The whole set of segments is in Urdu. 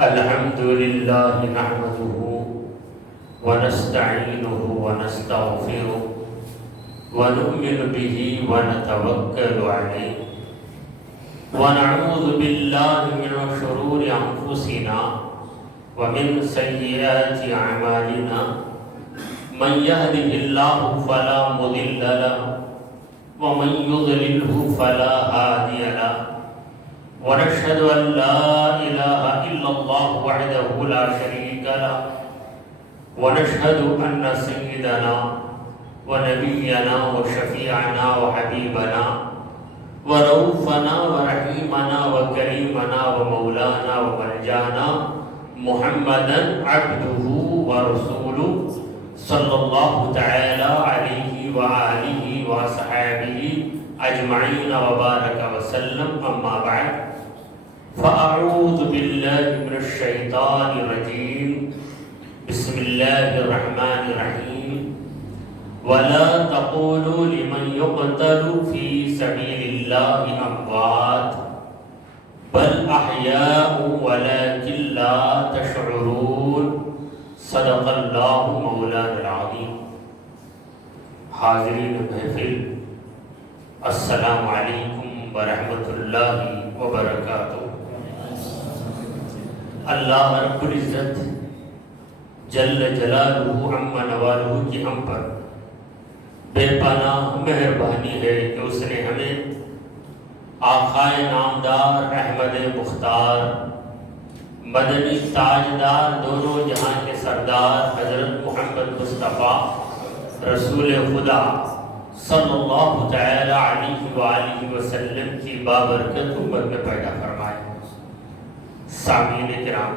الحمد لله نحمده ونستعينه ونستغفره ونؤمن به ونتوكل عليه ونعوذ بالله من شرور أنفسنا ومن سيئات أعمالنا من يهده الله فلا مضل له ومن يضلله فلا هادي له ونشهد أن لا إله إلا الله وحده لا شريك له ونشهد أن سيدنا ونبينا وشفيعنا وحبيبنا ورؤوفنا ورحيمنا وكريمنا ومولانا وملجانا محمدا عبده ورسوله صلى الله تعالى عليه وآله وصحبه أجمعين وبارك وسلم. أما بعد فأعوذ بالله من الشيطان الرجيم. بسم الله الرحمن الرحيم. ولا تقولوا لمن يقتل في سبيل الله أموات بل أحياء ولكن لا تشعرون. صدق اللہ مولانا العظیم. حاضرین محفل، السلام علیکم ورحمۃ اللہ وبرکاتہ. اللہ رب العزت جل جلالہ عم نوالہ کی ہم پر بے پناہ مہربانی ہے کہ اس نے ہمیں آقائے نامدار احمد مختار مدنی تاجدار دونوں جہاں کے سردار حضرت محمد مصطفیٰ رسول خدا صلی اللہ تعالی علیہ وآلہ وسلم کی بابرکت امت میں پیدا فرمائے. سامعین کرام،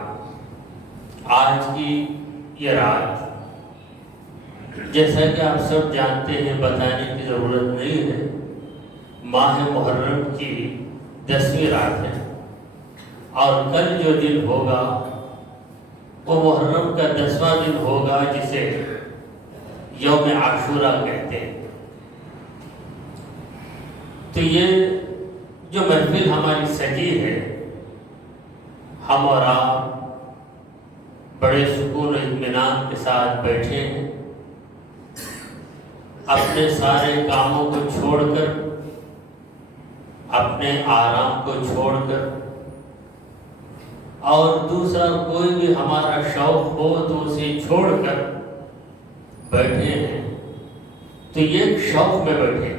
آج کی یہ رات جیسا کہ آپ سب جانتے ہیں، بتانے کی ضرورت نہیں ہے، ماہ محرم کی 10ویں رات ہے اور کل جو دن ہوگا وہ محرم کا 10واں دن ہوگا جسے یوم عاشورہ کہتے ہیں. تو یہ جو محفل ہماری سجی ہے، ہم اور آپ بڑے سکون و اطمینان کے ساتھ بیٹھے ہیں، اپنے سارے کاموں کو چھوڑ کر، اپنے آرام کو چھوڑ کر، اور دوسرا کوئی بھی ہمارا شوق ہو تو اسے چھوڑ کر بیٹھے ہیں. تو یہ ایک شوق میں بیٹھے،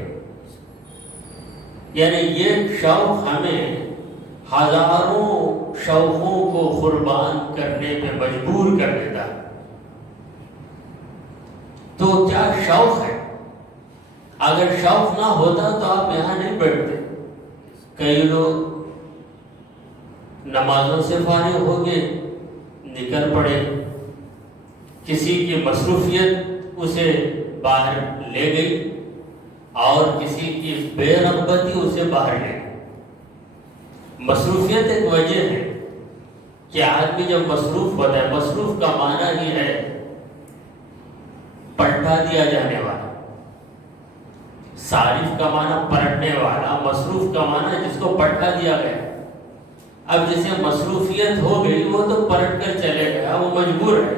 یعنی یہ شوق ہمیں ہزاروں شوقوں کو قربان کرنے پہ مجبور کر دیتا ہے. تو کیا شوق ہے؟ اگر شوق نہ ہوتا تو آپ یہاں نہیں بیٹھتے. کئی لوگ نمازوں سے فارغ ہو گئے، نکل پڑے، کسی کی مصروفیت اسے باہر لے گئی اور کسی کی بے رغبتی اسے باہر لے گئی. مصروفیت ایک وجہ ہے کہ آدمی جب مصروف ہوتا ہے، مصروف کا معنی ہی ہے پلٹا دیا جانے والا. صارف کا معنی پلٹنے والا، مصروف کا معنی جس کو پلٹا دیا گیا. اب جسے مصروفیت ہو گئی وہ تو پلٹ کر چلے گیا، وہ مجبور ہے.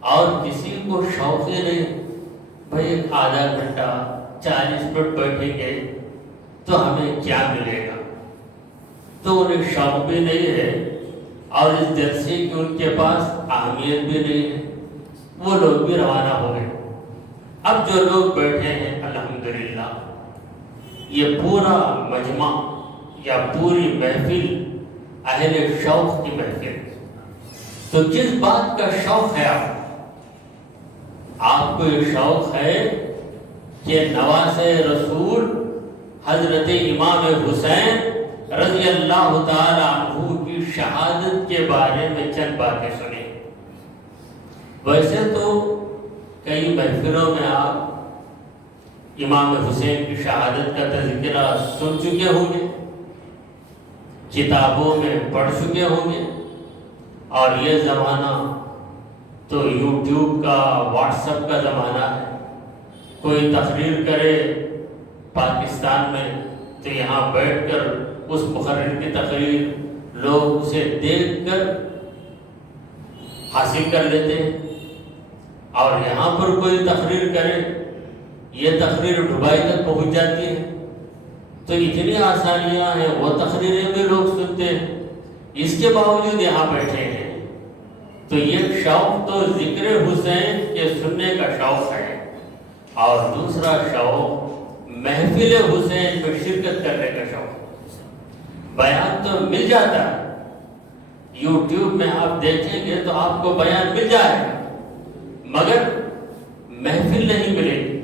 اور کسی کو شوق ہی نہیں، بھائی ایک آدھا گھنٹہ 40 منٹ بیٹھیں گے تو ہمیں کیا ملے گا. تو انہیں شوق بھی نہیں ہے اور اس جلسے کی ان کے پاس اہمیت بھی نہیں ہے. وہ لوگ بھی روانہ ہو گئے. اب جو لوگ بیٹھے ہیں الحمدللہ، یہ پورا مجمع یا پوری محفل اہل شوق کی محفل. تو کس بات کا شوق ہے آپ کو؟ یہ شوق ہے کہ نواز رسول حضرت امام حسین رضی اللہ تعالی عنہ کی شہادت کے بارے میں چند باتیں سنیں. ویسے تو کئی محفلوں میں آپ امام حسین کی شہادت کا تذکرہ سن چکے ہوں گے، کتابوں میں پڑھ چکے ہوں گے، اور یہ زمانہ تو یوٹیوب کا، واٹس ایپ کا زمانہ ہے. کوئی تقریر کرے پاکستان میں تو یہاں بیٹھ کر اس مقرر کی تقریر لوگ اسے دیکھ کر حاصل کر لیتے ہیں، اور یہاں پر کوئی تقریر کرے، یہ تقریر دبئی تک پہنچ جاتی ہے، تو اتنی آسانیاں ہیں، وہ تقریریں بھی لوگ سنتے ہیں، اس کے باوجود یہاں بیٹھے ہیں۔ تو یہ شوق تو ذکر حسین کے سننے کا شوق ہے، اور دوسرا شوق محفل حسین میں شرکت کرنے کا شوق۔ بیان تو مل جاتا ہے، یوٹیوب میں آپ دیکھیں گے تو آپ کو بیان مل جائے گا، مگر محفل نہیں ملے گی۔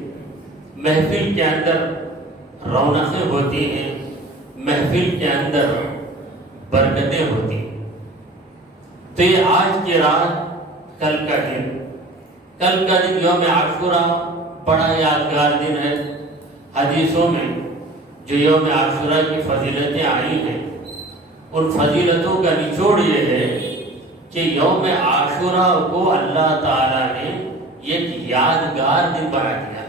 محفل کے اندر رونقیں ہوتی ہیں، محفل کے اندر برکتیں ہوتی ہیں۔ تو یہ آج کی رات، کل کا دن یوم عاشوراء بڑا یادگار دن ہے۔ حدیثوں میں جو یوم عاشوراء کی فضیلتیں آئی ہیں، ان فضیلتوں کا نچوڑ یہ ہے کہ یوم عاشوراء کو اللہ تعالیٰ نے ایک یادگار دن بنا دیا۔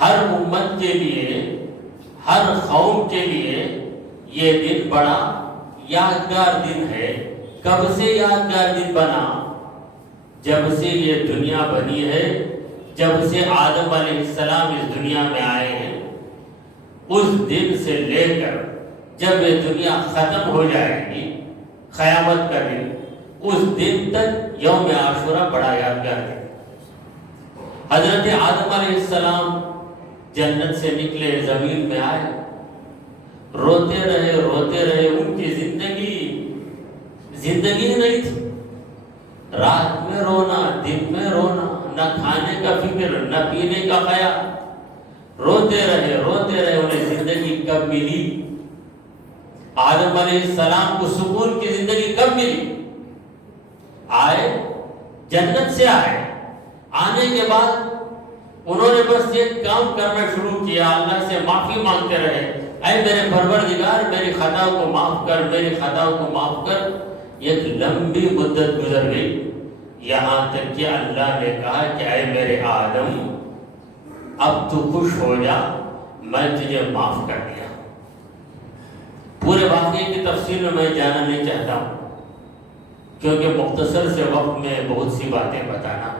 ہر امت کے لیے، ہر قوم کے لیے یہ دن بڑا یادگار دن ہے۔ کب سے یادگار دن بنا؟ جب سے یہ دنیا بنی ہے، جب سے آدم علیہ السلام اس دنیا میں آئے ہیں، اس دن سے لے کر جب یہ دنیا ختم ہو جائے گی، قیامت کا دن، اس دن تک یوم عاشوراء بڑا یادگار ہے۔ حضرت آدم علیہ السلام جنت سے نکلے، زمین میں آئے، روتے رہے، ان کی زندگی نہیں تھی۔ رات میں رونا، دن میں رونا، نہ کھانے کا فکر، نہ پینے کا خیال، روتے رہے، انہیں زندگی کب ملی؟ آدم علیہ السلام کو سکون کی زندگی کب ملی؟ آئے، جنت سے آنے کے بعد انہوں نے بس ایک کام کرنا شروع کیا، اللہ سے معافی مانگتے رہے، اے میرے پروردگار، میری خطاؤں کو معاف کر۔ ایک لمبی مدت گزر گئی، یہاں تک کہ اللہ نے کہا کہ اے میرے آدم، اب تو خوش ہو جا، میں تجھے معاف کر دیا۔ پورے واقعے کی تفصیل میں جانا نہیں چاہتا ہوں، کیونکہ مختصر سے وقت میں بہت سی باتیں بتانا۔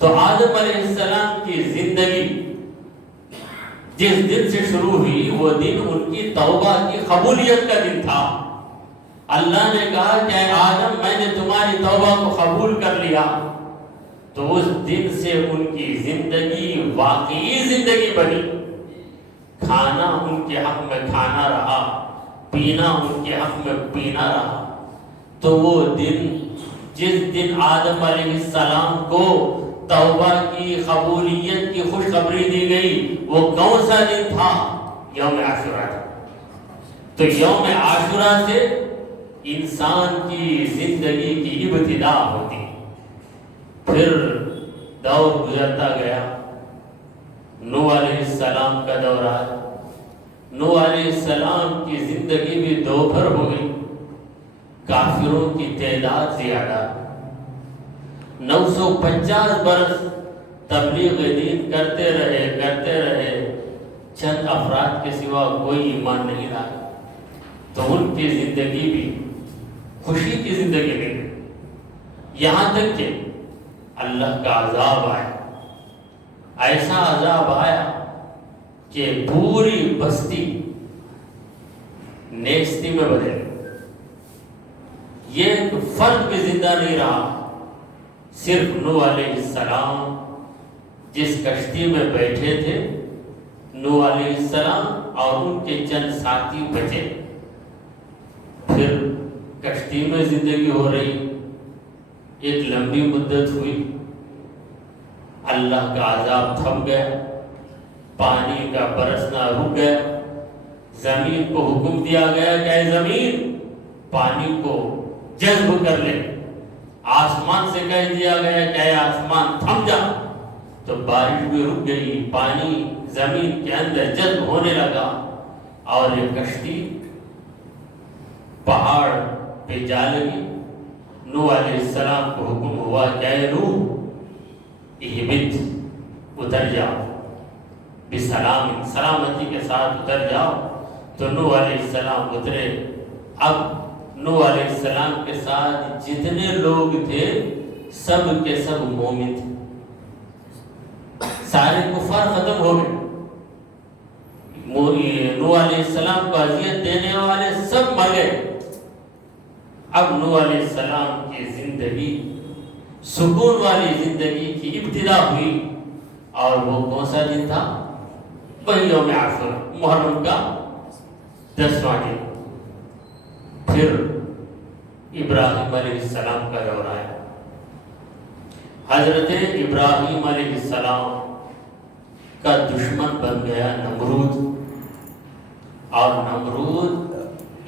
تو آدم علیہ السلام کی زندگی جس دن سے شروع ہوئی، وہ دن ان کی توبہ کی قبولیت کا دن تھا۔ اللہ نے کہا کہ اے آدم، میں نے تمہاری توبہ کو قبول کر لیا۔ تو اس دن سے ان کی زندگی واقعی زندگی بنی۔ کھانا ان کے حق میں کھانا رہا، پینا ان کے حق میں پینا رہا۔ تو وہ دن، جس دن آدم علیہ السلام کو توبہ کی قبولیت کی خوشخبری دی گئی، وہ کون سا دن تھا؟ یوم عاشوراء تھا۔ تو یوم عاشوراء سے انسان کی زندگی کی ابتدا ہوتی، پھر دور گزرتا گیا۔ نوح علیہ السلام کا دور آیا، نوح علیہ السلام کی زندگی بھی دوپہر ہو گئی، کافروں کی تعداد زیادہ، 950 برس تبلیغ دین کرتے رہے، چند افراد کے سوا کوئی ایمان نہیں لایا۔ تو ان کی زندگی بھی خوشی کی زندگی نہیں، یہاں تک کہ اللہ کا عذاب آیا، ایسا عذاب آیا کہ پوری بستی نیستی میں بدل، یہ ایک فرد بھی زندہ نہیں رہا، صرف نوح علیہ السلام جس کشتی میں بیٹھے تھے، نوح علیہ السلام اور ان کے چند ساتھی بچے۔ پھر کشتی میں زندگی ہو رہی، ایک لمبی مدت ہوئی، اللہ کا عذاب تھم گیا، پانی کا برسنا رک گیا، زمین کو حکم دیا گیا کہ اے زمین، پانی کو جذب کر لے۔ آسمان سے کہہ دیا گیا کہ اے آسمان تھم جا، تو بارش بھی رک گئی، پانی زمین کے اندر جذب ہونے لگا، اور یہ کشتی پہاڑ پہ جا لگی۔ نوح علیہ السلام کو حکم ہوا کہ اے نوح، اہبط، اتر جاؤ، بسلام، سلامتی کے ساتھ اتر جاؤ۔ تو نوح علیہ السلام اترے۔ اب نوح علیہ السلام کے ساتھ جتنے لوگ تھے سب کے سب مومن تھے، سارے کفار ختم ہو گئے، نوح علیہ السلام کو اذیت دینے والے سب مر گئے۔ اب نوح علیہ السلام کی زندگی سکون والی زندگی کی ابتدا ہوئی، اور وہ کون سا دن تھا؟ وہی یوم عاشورہ، محرم کا 10واں دن۔ پھر ابراہیم علیہ السلام کا دور آیا۔ حضرت ابراہیم علیہ السلام کا دشمن بن گیا نمرود، اور نمرود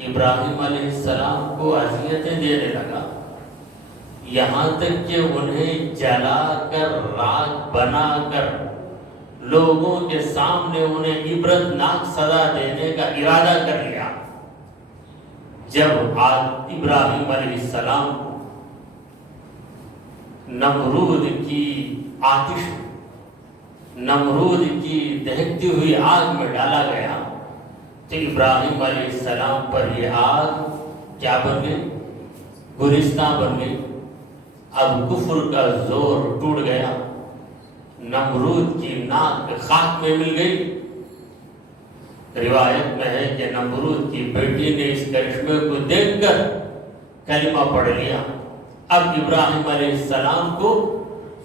ابراہیم علیہ السلام کو اذیتیں دینے لگا، یہاں تک کہ انہیں جلا کر راکھ بنا کر لوگوں کے سامنے انہیں عبرتناک سزا دینے کا ارادہ کر لیا۔ جب ابراہیم علیہ السلام کو نمرود کی آتش، نمرود کی دہکتی ہوئی آگ میں ڈالا گیا، تو ابراہیم علیہ السلام پر یہ آگ کیا بن گئی؟ گلستان بن گئی۔ اب کفر کا زور ٹوٹ گیا، نمرود کی ناک خاک میں مل گئی۔ روایت میں ہے کہ نمرود کی بیٹی نے اس کرشمے کو دیکھ کر کلمہ پڑھ لیا۔ اب ابراہیم علیہ السلام کو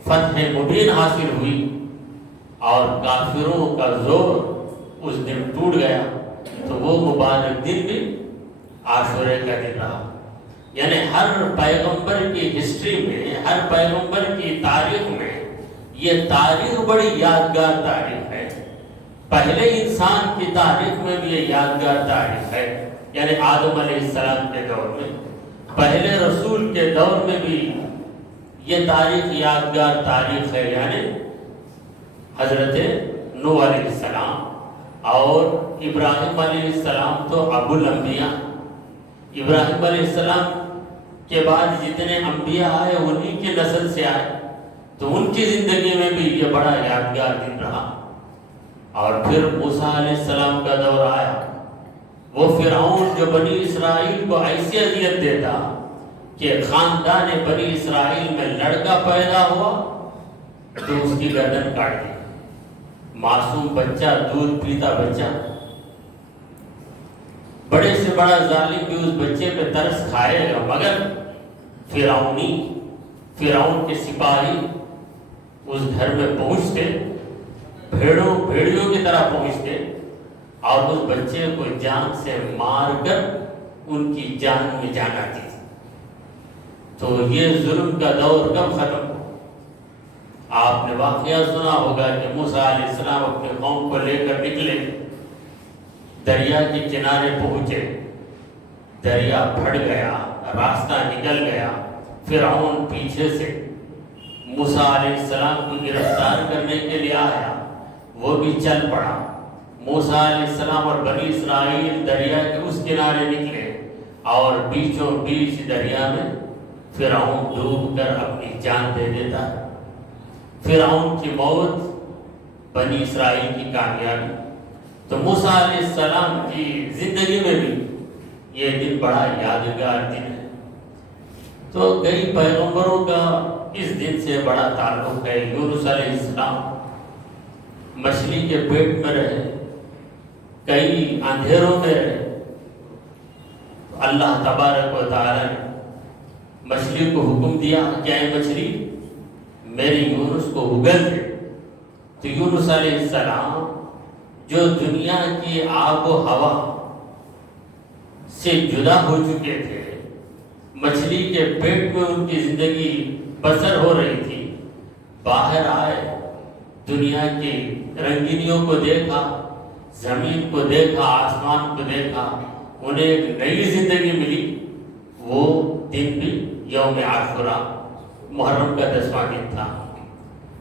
فتح مبین حاصل ہوئی، اور کافروں کا زور اس دن ٹوٹ گیا۔ تو وہ مبارک دن بھی عاشورے کا دن رہا۔ یعنی ہر پیغمبر کی ہسٹری میں، ہر پیغمبر کی تاریخ میں یہ تاریخ بڑی یادگار تاریخ ہے۔ پہلے انسان کی تاریخ میں بھی یہ یادگار تاریخ ہے، یعنی آدم علیہ السلام کے دور میں، پہلے رسول کے دور میں بھی یہ تاریخ یادگار تاریخ ہے، یعنی حضرت نوح علیہ السلام اور ابراہیم علیہ السلام تو ابو الانبیاء۔ ابراہیم علیہ السلام کے بعد جتنے انبیاء آئے انہی کے نسل سے آئے، تو ان کی زندگی میں بھی یہ بڑا یادگار دن رہا۔ اور پھر موسیٰ علیہ السلام کا دور آیا، وہ فرعون جو بنی اسرائیل کو ایسی اذیت دیتا کہ خاندان بنی اسرائیل میں لڑکا پیدا ہوا تو اس کی گردن کاٹ دی، معصوم بچہ، دودھ پیتا بچہ، بڑے سے بڑا ظالم بھی اس بچے پہ ترس کھائے گا، مگر فرعون کے سپاہی اس گھر میں پہنچتے، بھیڑیوں کی طرح پہنچتے، اور اس بچے کو جان سے مار کر ان کی جان میں جان آتی تھی۔ تو یہ ظلم کا دور کب ختم ہو؟ آپ نے واقعہ سنا ہوگا کہ موسیٰ علیہ السلام اپنے قوم کو لے کر نکلے، دریا کے کنارے پہنچے، دریا پھٹ گیا، راستہ نکل گیا، فرعون پیچھے سے موسیٰ علیہ السلام کو گرفتار کرنے کے لیے آیا، وہ بھی چل پڑا۔ موسیٰ علیہ السلام اور بنی اسرائیل دریا کے اس کنارے نکلے، اور بیچوں بیچ دریا میں فرعون ڈوب کر اپنی جان دے دیتا ہے۔ فرعون کی موت، بنی اسرائیل کی کامیابی۔ تو موسیٰ علیہ السلام کی زندگی میں بھی یہ دن بڑا یادگار دن ہے۔ تو کئی پیغمبروں کا اس دن سے بڑا تعلق ہے۔ یونس علیہ السلام مچھلی کے پیٹ میں رہے، کئی اندھیروں میں رہے، اللہ تبارک و تعالی نے مچھلی کو حکم دیا کہ اے مچھلی میری یونس کو اگل دے۔ تو یونس علیہ السلام جو دنیا کی آب و ہوا سے جدا ہو چکے تھے، مچھلی کے پیٹ میں ان کی زندگی بسر ہو رہی تھی، باہر آئے، دنیا کی رنگینیوں کو دیکھا، زمین کو دیکھا، آسمان کو دیکھا، انہیں ایک نئی زندگی ملی۔ وہ دن بھی یوم عاشورہ، محرم کا 10واں دن تھا۔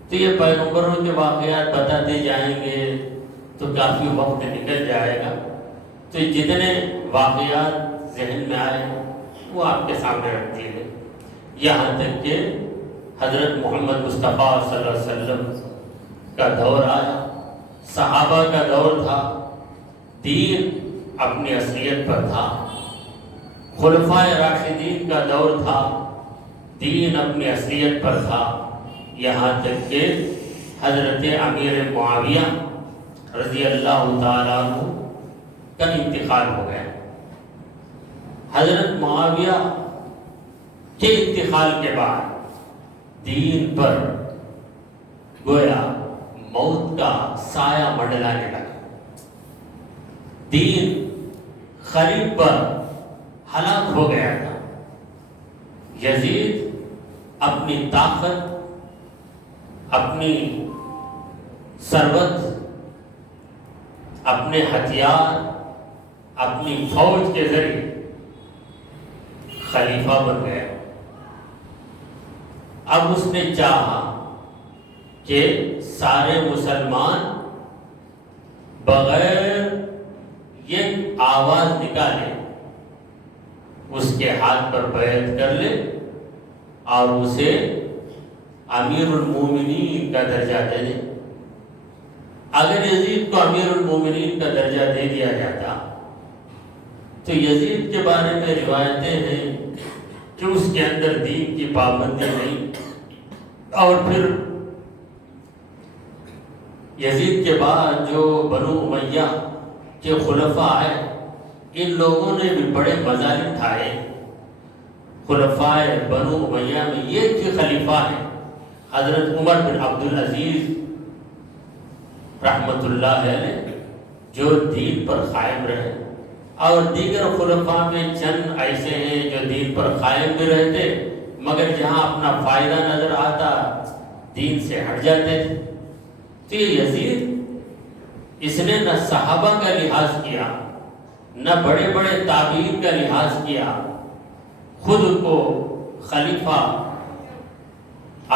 تو یہ پیغمبروں کے واقعات بتاتے جائیں گے تو کافی وقت نکل جائے گا۔ تو جتنے واقعات ذہن میں آئے وہ آپ کے سامنے رکھتے ہیں، یہاں تک کہ حضرت محمد مصطفیٰ صلی اللہ علیہ وسلم کا دور آیا، صحابہ کا دور تھا، دین اپنی اصلیت پر تھا، خلفائے راشدین کا دور تھا، دین اپنی اصلیت پر تھا، یہاں تک کہ حضرت امیر معاویہ رضی اللہ تعالیٰ عنہ کا انتقال ہو گیا۔ حضرت معاویہ کے انتقال کے بعد دین پر گویا موت کا سایہ منڈلانے لگا، دین خریب پر ہلاک ہو گیا تھا۔ یزید اپنی طاقت، اپنی ثروت، اپنے ہتھیار، اپنی فوج کے ذریعے خلیفہ بن گیا۔ اب اس نے چاہا کہ سارے مسلمان بغیر یہ آواز نکالے اس کے ہاتھ پر بیعت کر لے اور اسے امیر المومنین کا درجہ دے دے۔ اگر یزید کو امیر المومنین کا درجہ دے دیا جاتا تو یزید کے بارے میں روایتیں ہیں کہ اس کے اندر دین کی پابندی نہیں، اور پھر یزید کے بعد جو بنو امیہ کے خلفاء آئے، ان لوگوں نے بھی بڑے مظالم اٹھائے۔ خلفاء بنو امیہ میں یہ کہ خلیفہ ہیں حضرت عمر بن عبدالعزیز رحمت اللہ علیہ، جو دین پر قائم رہے، اور دیگر خلفاء میں چند ایسے ہیں جو دین پر قائم بھی رہتے مگر جہاں اپنا فائدہ نظر آتا دین سے ہٹ جاتے تھے۔ تو یہ یزید، اس نے نہ صحابہ کا لحاظ کیا، نہ بڑے بڑے تابعین کا لحاظ کیا، خود کو خلیفہ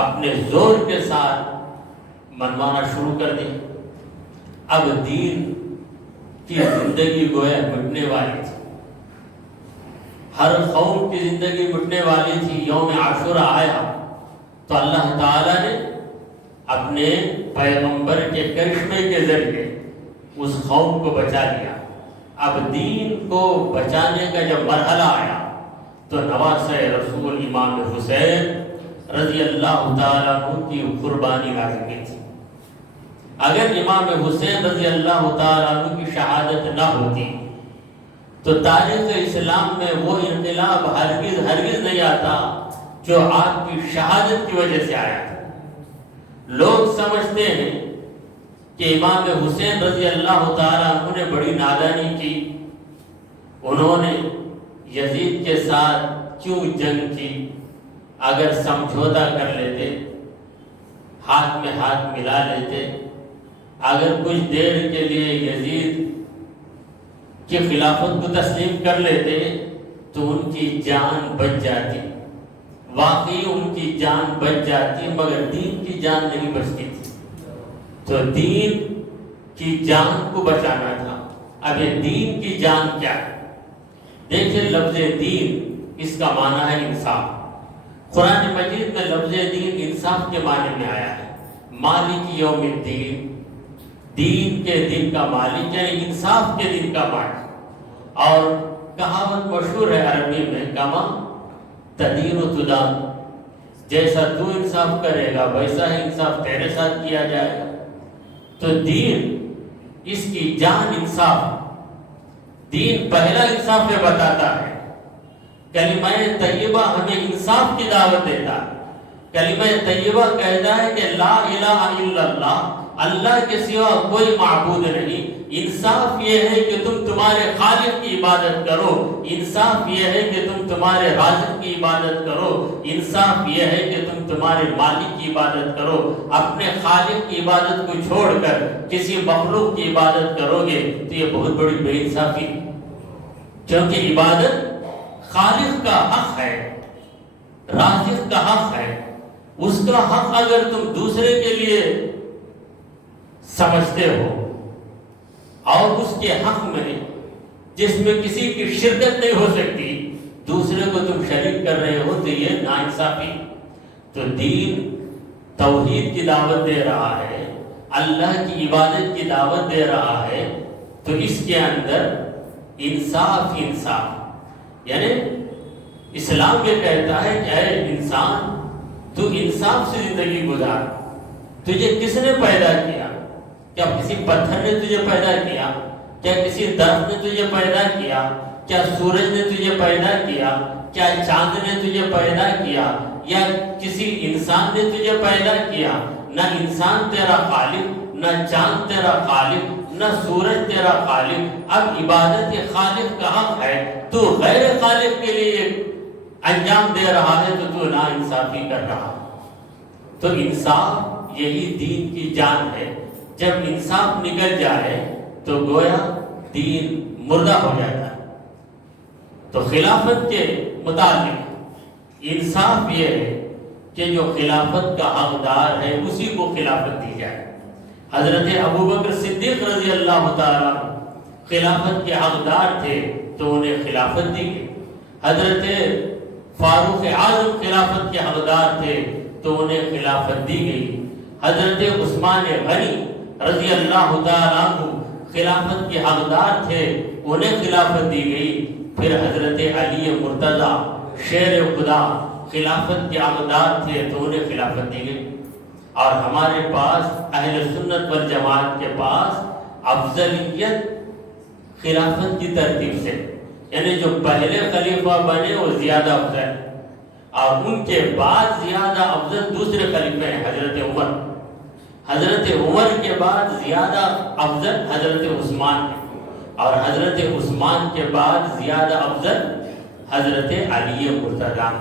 اپنے زور کے ساتھ منوانا شروع کر دی۔ اب دین کی زندگی گویا مٹنے والی تھی، ہر قوم کی زندگی مٹنے والی تھی۔ یوم عاشورہ آیا تو اللہ تعالیٰ نے اپنے پیغمبر کے کرشمے کے ذریعے اس قوم کو بچا لیا۔ اب دین کو بچانے کا جب مرحلہ آیا تو نواسۂ رسول امام حسین رضی اللہ تعالیٰ عنہ کی قربانی لازمی تھی۔ اگر امام حسین رضی اللہ تعالیٰ عنہ کی شہادت نہ ہوتی تو تاریخ اسلام میں وہ انقلاب ہرگز نہیں آتا جو آپ کی شہادت کی وجہ سے آیا تھا۔ لوگ سمجھتے ہیں کہ امام حسین رضی اللہ تعالیٰ عنہ نے بڑی نادانی کی، انہوں نے یزید کے ساتھ کیوں جنگ کی؟ اگر سمجھوتا کر لیتے، ہاتھ میں ہاتھ ملا لیتے، اگر کچھ دیر کے لیے یزید کی خلافت کو تسلیم کر لیتے تو ان کی جان بچ جاتی، واقعی ان کی جان بچ جاتی، مگر دین کی جان نہیں بچتی تھی۔ تو دین کی جان کو بچانا تھا۔ اب یہ دین کی جان کیا ہے؟ دیکھیں، لفظ دین اس کا معنی ہے انصاف۔ قرآن مجید میں لفظ دین انصاف کے معنی میں آیا ہے۔ مالک یوم الدین، دین کے دن کا مالک، یعنی انصاف کے دن کا مالک۔ اور کہاوت مشہور ہے عربی میں، کما تدین و تدان، جیسا تو انصاف کرے گا ویسا ہی انصاف تیرے ساتھ کیا جائے گا۔ تو دین، اس کی جان انصاف، دین پہلا انصاف یہ بتاتا ہے۔ کلمہ طیبہ ہمیں انصاف کی دعوت دیتا ہے۔ کلمہ طیبہ کہتا ہے کہ لا الہ الا اللہ، اللہ کے سوا کوئی معبود نہیں۔ انصاف یہ ہے کہ تم تمہارے خالق کی عبادت کرو، انصاف یہ ہے کہ تم تمہارے رازق کی عبادت کرو، انصاف یہ ہے کہ تم تمہارے مالک کی عبادت کرو۔ اپنے خالق کی عبادت کو چھوڑ کر کسی مخلوق کی عبادت کرو گے تو یہ بہت بڑی بے انصافی، کیونکہ عبادت خالق کا حق ہے، رازق کا حق ہے۔ اس کا حق اگر تم دوسرے کے لیے سمجھتے ہو اور اس کے حق میں جس میں کسی کی شرکت نہیں ہو سکتی دوسرے کو تم شریک کر رہے ہو تو یہ ناانصافی۔ تو دین توحید کی دعوت دے رہا ہے، اللہ کی عبادت کی دعوت دے رہا ہے، تو اس کے اندر انصاف یعنی اسلام یہ کہتا ہے کہ اے انسان، تو انصاف سے زندگی گزار. تجھے کس نے پیدا کیا؟ کیا کسی پتھر نے تجھے پیدا کیا؟ کیا کسی درخت نے تجھے پیدا کیا؟ کیا سورج نے تجھے پیدا کیا؟ کیا چاند نے تجھے پیدا کیا؟ یا کسی انسان نے تجھے پیدا کیا؟ نہ انسان تیرا خالق، نہ چاند تیرا خالق، نہ سورج تیرا خالق. اب عبادت خالق کا حق ہے، تو غیر خالق کے لیے انجام دے رہا ہے، تو نا انصافی کر رہا. تو انصاف یہی دین کی جان ہے. جب انصاف نکل جائے تو گویا دین مردہ ہو جاتا ہے. تو خلافت کے متعلق انصاف یہ ہے کہ جو خلافت کا حقدار ہے اسی کو خلافت دی جائے. حضرت ابوبکر صدیق رضی اللہ تعالیٰ خلافت کے حقدار تھے تو انہیں خلافت دی گئی. حضرت فاروق اعظم خلافت کے حقدار تھے تو انہیں خلافت دی گئی. حضرت عثمان غنی رضی اللہ تعالیٰ عنہ خلافت کے حقدار تھے، انہیں خلافت دی گئی. پھر حضرت علی مرتضی شیر خدا خلافت کے حقدار تھے تو انہیں خلافت دی گئی. اور ہمارے پاس اہل سنت والجماعت کے پاس افضلیت خلافت کی ترتیب سے، یعنی جو پہلے خلیفہ بنے وہ زیادہ افضل، اور ان کے بعد زیادہ افضل دوسرے خلیفہ ہیں حضرت عمر. حضرت عمر کے بعد زیادہ افضل حضرت عثمان ہیں، اور حضرت عثمان کے بعد زیادہ افضل حضرت علی مرتضیٰ.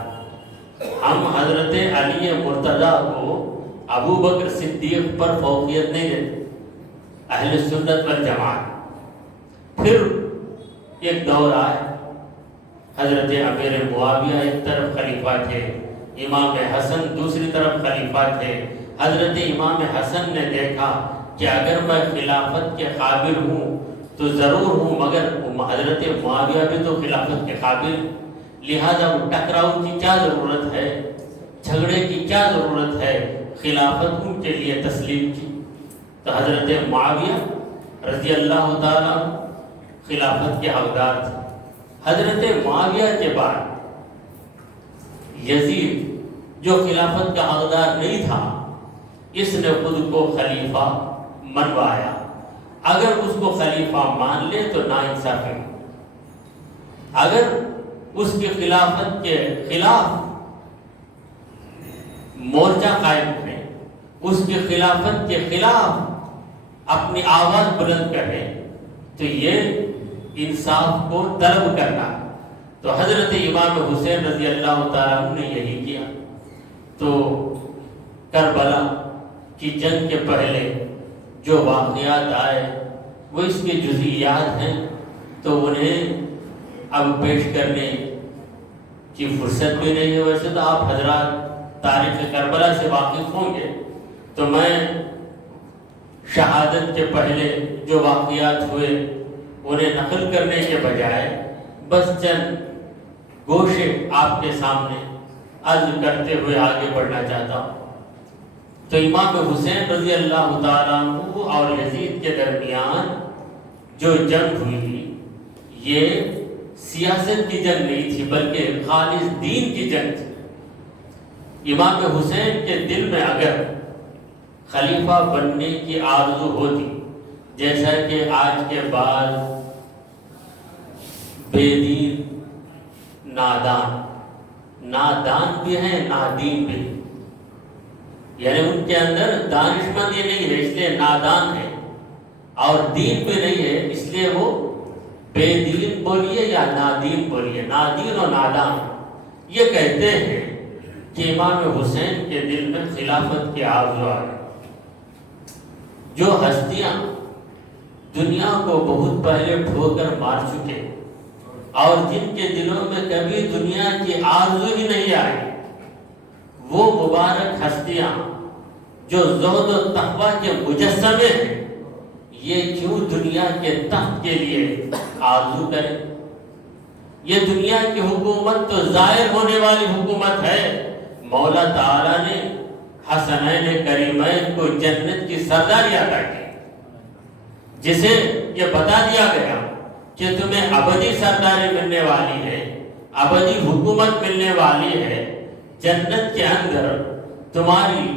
ہم حضرت علی مرتضیٰ کو ابو بکر صدیق پر فوقیت نہیں دیتے، اہل سنت والجماعت. پھر ایک دور آئے، حضرت امیر معاویہ ایک طرف خلیفہ تھے، امام حسن دوسری طرف خلیفہ تھے. حضرت امام حسن نے دیکھا کہ اگر میں خلافت کے قابل ہوں تو ضرور ہوں، مگر حضرت معاویہ بھی تو خلافت کے قابل، لہذا ٹکراؤ کی کیا ضرورت ہے، جھگڑے کی کیا ضرورت ہے، خلافت ان کے لیے تسلیم کی. تو حضرت معاویہ رضی اللہ تعالیٰ خلافت کے حقدار تھے. حضرت معاویہ کے بعد یزید جو خلافت کا حقدار نہیں تھا، اس نے خود کو خلیفہ منوایا. اگر اس کو خلیفہ مان لے تو ناانصافی، اگر اس کی خلافت کے خلاف مورچہ قائم کرے، اس کی خلافت کے خلاف اپنی آواز بلند کرے، تو یہ انصاف کو طلب کرنا. تو حضرت امام حسین رضی اللہ تعالیٰ عنہ نے یہی کیا. تو کربلا کی جنگ کے پہلے جو واقعات آئے وہ اس کے جزئیات ہیں، تو انہیں اب پیش کرنے کی فرصت بھی نہیں ہے. ویسے تو آپ حضرات تاریخ کربلا سے واقف ہوں گے، تو میں شہادت کے پہلے جو واقعات ہوئے انہیں نقل کرنے کے بجائے بس چند گوشے آپ کے سامنے عرض کرتے ہوئے آگے بڑھنا چاہتا ہوں. تو امام حسین رضی اللہ تعالیٰ عنہ اور یزید کے درمیان جو جنگ ہوئی، یہ سیاست کی جنگ نہیں تھی بلکہ خالص دین کی جنگ تھی. امام حسین کے دل میں اگر خلیفہ بننے کی آرزو ہوتی، جیسا کہ آج کے بعد بے دین نادان بھی ہیں، نادین بھی ہیں، یعنی ان کے اندر دانشمندی نہیں ہے اس لیے نادان ہے، اور دین بھی نہیں ہے اس لیے وہ بے دین بولیے یا نادین بولیے، نادین اور نادان یہ کہتے ہیں کہ امام حسین کے دل میں خلافت کی آرزو آ گئی. جو ہستیاں دنیا کو بہت پہلے ٹھوکر مار چکے اور جن کے دلوں میں کبھی دنیا کی آرزو ہی نہیں آئی، وہ مبارک ہستیاں جو زہد و تقویٰ کے مجسمے ہیں، یہ کیوں دنیا کے تخت کے لیے آرزو کریں؟ یہ دنیا کی حکومت تو ظاہر ہونے والی حکومت ہے. مولا تعالیٰ نے حسنین کریمین کو جنت کی سرداری عطا کی، جسے یہ بتا دیا گیا کہ تمہیں ابدی سرداری ملنے والی ہے. ابدی حکومت ملنے والی ہے، جنت کے اندر تمہاری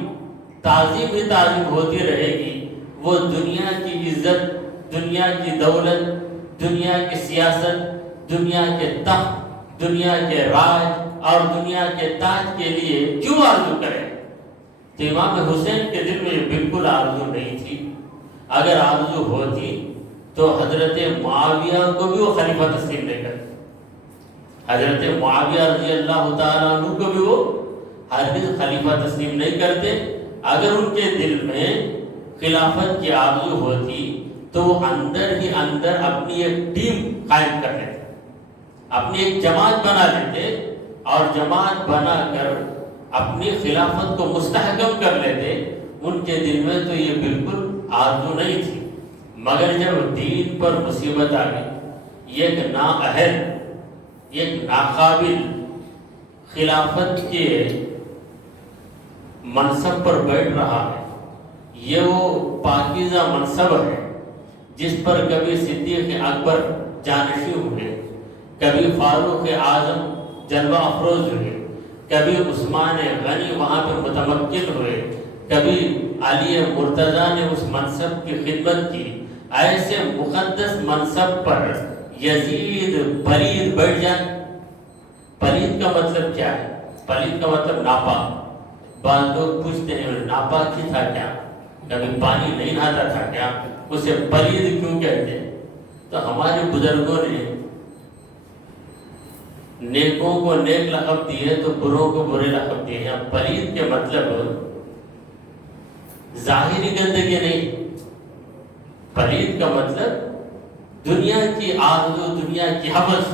تعظیم ہی تعظیم ہوتی رہے گی، وہ دنیا کی عزت، دنیا کی دولت، دنیا کی سیاست، دنیا کے تخت، دنیا کے راج اور دنیا کے تاج کے لیے کیوں آرزو کرے؟ تو امام حسین کے دل میں یہ بالکل آرزو نہیں تھی۔ اگر آرزو ہوتی تو حضرت معاویہ کو بھی وہ خلیفہ تسلیم نہیں کرتے، حضرت معاویہ رضی اللہ تعالیٰ عنہ کو بھی وہ ہرگز خلیفہ تسلیم نہیں کرتے۔ اگر ان کے دل میں خلافت کی آرزو ہوتی تو وہ اندر ہی اندر اپنی ایک ٹیم قائم کر لیتے، اپنی ایک جماعت بنا لیتے اور جماعت بنا کر اپنی خلافت کو مستحکم کر لیتے۔ ان کے دل میں تو یہ بالکل آرزو نہیں تھی، مگر جب دین پر مصیبت آ گئی، ایک نااہل، ایک ناقابل خلافت کے منصب پر بیٹھ رہا ہے، یہ وہ پاکیزہ منصب ہے جس پر کبھی صدیق اکبر جانشین ہوئے، کبھی فاروق اعظم جلوہ افروز ہوئے، کبھی عثمان غنی وہاں پہ متمکن ہوئے، کبھی علی مرتضیٰ نے اس منصب کی خدمت کی۔ ایسے مقدس منصب پر یزید پلید بیٹھ جائے۔ پلید کا مطلب کیا ہے؟ پلید کا مطلب ناپاک۔ بعض لوگ پوچھتے ہیں ناپاک ہی تھا کیا؟ کبھی پانی نہیں نہاتا تھا کیا؟ اسے پلید کیوں کہتے ہیں؟ تو ہمارے بزرگوں نے نیکوں کو نیک لقب دیے تو بروں کو برے لقب دیے ہیں۔ پلید کے مطلب ظاہری گندگی نہیں، پلید کا مطلب دنیا کی آرزو، دنیا کی ہوس۔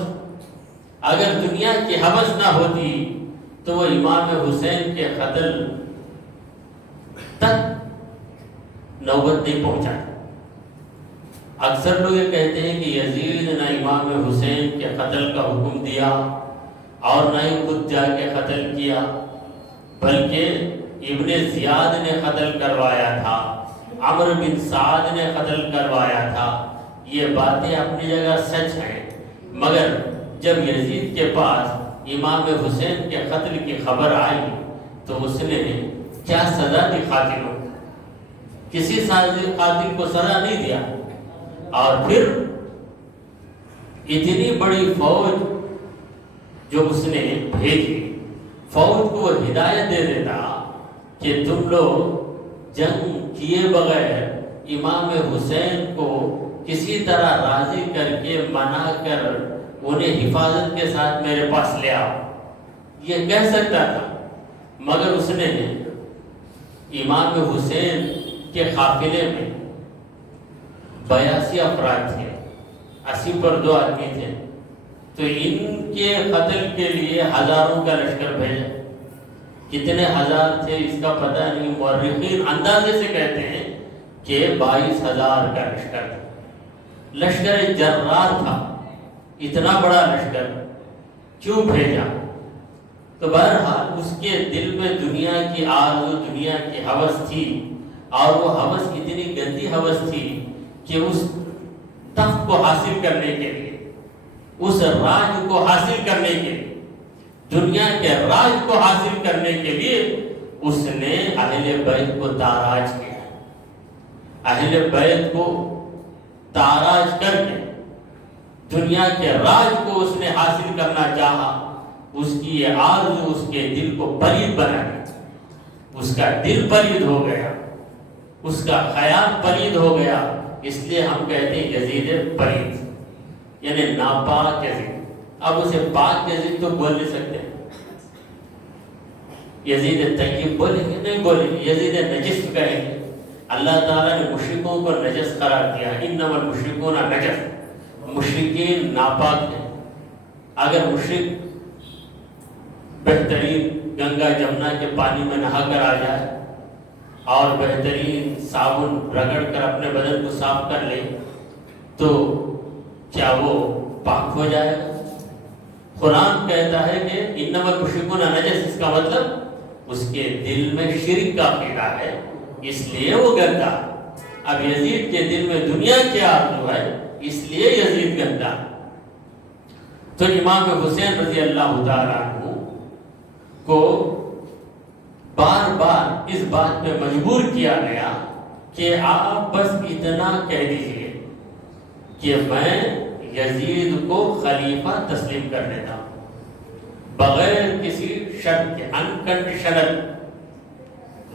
اگر دنیا کی ہوس نہ ہوتی تو وہ امام حسین کے قتل تک نوبت نہیں پہنچا۔ اکثر لوگ یہ کہتے ہیں کہ یزید نہ امام حسین کے قتل کا حکم دیا اور نہ ہی خود جا کے قتل کیا، بلکہ ابن زیاد نے قتل کروایا تھا، عمرو بن سعد نے قتل کروایا تھا۔ یہ باتیں اپنی جگہ سچ ہیں، مگر جب یزید کے پاس امام حسین کے قتل کی خبر آئی تو اس نے کیا سزا دی قاتل کو؟ کسی قاتل کو سزا نہیں دیا، اور پھر اتنی بڑی فوج جو اس نے بھیجی، فوج کو وہ ہدایت دے دیتا کہ تم لوگ جنگ کیے بغیر امام حسین کو کسی طرح راضی کر کے منا کر انہیں حفاظت کے ساتھ میرے پاس لے آؤ، یہ کہہ سکتا تھا، مگر اس نے امام حسین کے قافلے میں 82 افراد تھے، 80 پر 2 آدمی تھے، تو ان کے قتل کے لیے ہزاروں کا لشکر بھیجا۔ کتنے ہزار تھے اس کا پتہ نہیں، مورخین اندازے سے کہتے ہیں کہ 22,000 کا لشکر تھا۔ لشکر جرار تھا، اتنا بڑا لشکر کیوں بھیجا؟ تو بہرحال اس کے دل میں دنیا کی آرزو، دنیا کی ہوس تھی، اور وہ ہوس اتنی گندی ہوس تھی کہ اس تخت کو حاصل کرنے کے لیے، اس راج کو حاصل کرنے کے لیے، دنیا کے راج کو حاصل کرنے کے لیے اس نے اہل بیت کو تاراج کیا۔ اہل بیت کو تاراج کر کے دنیا کے راج کو اس نے حاصل کرنا چاہا۔ اس کی یہ آرزو اس کے دل کو پلید بنا دی، اس کا دل پلید ہو گیا، اس کا خیال پلید ہو گیا۔ اس لیے ہم کہتے ہیں یزید پلید، یعنی ناپاک یزید۔ اب اسے پاک یزید تو بول نہیں سکتے، یزید طیب بولیں گے نہیں بولیں گے، یزید نجس کہیں گے۔ اللہ تعالیٰ نے مشرکوں کو نجس قرار دیا، انما المشرکون نجس، مشرکین ناپاک ہیں۔ اگر مشرک بہترین گنگا جمنا کے پانی میں نہا کر آ جائے اور بہترین صابن رگڑ کر اپنے بدن کو صاف کر لے تو کیا وہ پاک ہو جائے گا؟ قرآن کہتا ہے کہ انما المشرکون نجس، اس کا مطلب اس کے دل میں شرک کا عقیدہ ہے، اس لیے وہ گندا۔ اب یزید کے دل میں دنیا کی آرزو ہے، اس لیے یزید گندا۔ تو امام حسین رضی اللہ تعالیٰ عنہ کو بار بار اس بات پہ مجبور کیا گیا کہ آپ بس اتنا کہہ دیجئے کہ میں یزید کو خلیفہ تسلیم کر لیتا ہوں، بغیر کسی شرط کے، انکنڈیشنل،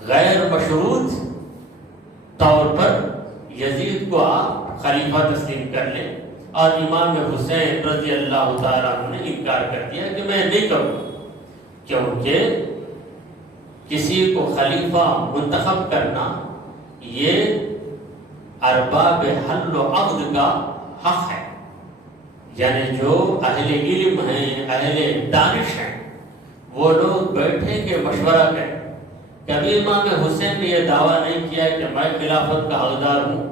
غیر مشروط طور پر یزید کو آپ خلیفہ تسلیم کر لیں۔ اور امام حسین رضی اللہ تعالیٰ عنہ نے انکار کر دیا کہ میں نہیں کروں، کیونکہ کسی کو خلیفہ منتخب کرنا یہ ارباب حل و عقد کا حق ہے، یعنی جو اہل علم ہیں، اہل دانش ہیں، وہ لوگ بیٹھیں کہ مشورہ کریں۔ کبھی امام حسین نے یہ دعویٰ نہیں کیا کہ میں خلافت کا حقدار ہوں،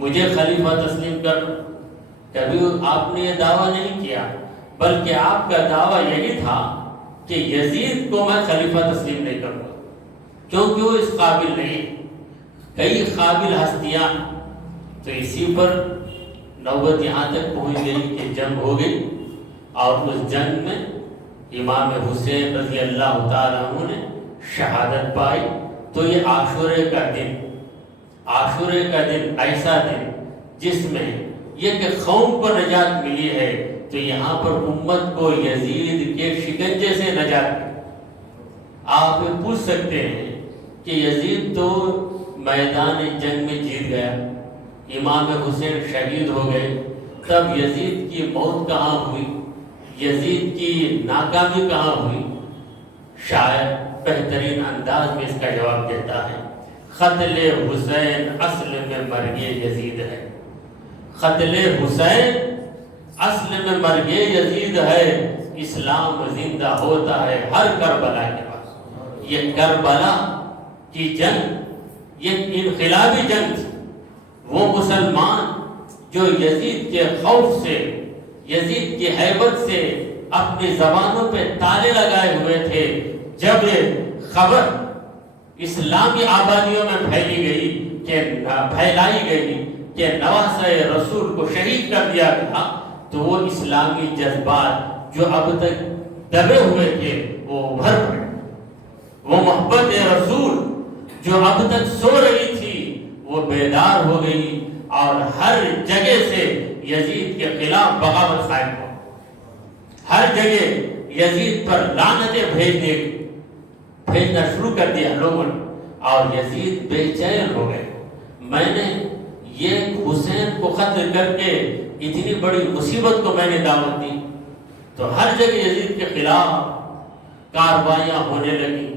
مجھے خلیفہ تسلیم کر لو، کبھی آپ نے یہ دعویٰ نہیں کیا، بلکہ آپ کا دعویٰ یہی تھا کہ یزید کو میں خلیفہ تسلیم نہیں کروں گا کیونکہ وہ اس قابل نہیں۔ کئی قابل ہستیاں، تو اسی پر نوبت یہاں تک پہنچ گئی کہ جنگ ہو گئی، اور اس جنگ میں امام حسین رضی اللہ تعالیٰ عنہ نے شہادت پائی۔ تو یہ عاشورے کا دن، عاشورے کا دن ایسا دن جس میں یہ کہ قوم کو نجات ملی ہے، تو یہاں پر امت کو یزید کے شکنجے سے نجات ملی۔ آپ یہ پوچھ سکتے ہیں کہ یزید تو میدان جنگ میں جیت گیا، امام حسین شہید ہو گئے، تب یزید کی موت کہاں ہوئی، یزید کی ناکامی کہاں ہوئی؟ شاید بہترین انداز میں اس کا جواب دیتا ہے، قتل حسین اصل میں مرگ یزید ہے، قتل حسین اصل میں مرگ یزید ہے، اسلام زندہ ہوتا ہے ہر کربلا کے بعد۔ یہ کربلا کی جنگ یہ انقلابی جنگ تھی۔ وہ مسلمان جو یزید کے خوف سے، یزید کی ہیبت سے اپنی زبانوں پہ تالے لگائے ہوئے تھے، جب یہ خبر اسلامی آبادیوں میں پھیلائی گئی کہ نواسہ رسول کو شہید کر دیا گیا، تو وہ اسلامی جذبات جو اب تک دبے ہوئے تھے وہ ابھر پڑے۔ وہ محبت رسول جو اب تک سو رہی تھی وہ بیدار ہو گئی، اور ہر جگہ سے یزید کے خلاف بغاوت قائم ہو، ہر جگہ یزید پر لعنتیں بھیجنا شروع کر دیا لوگوں نے، اور یزید بے چین ہو گئے۔ میں نے یہ حسین کو قتل کر کے اتنی بڑی مصیبت کو میں نے دعوت دی، تو ہر جگہ یزید کے خلاف کارروائیاں ہونے لگی۔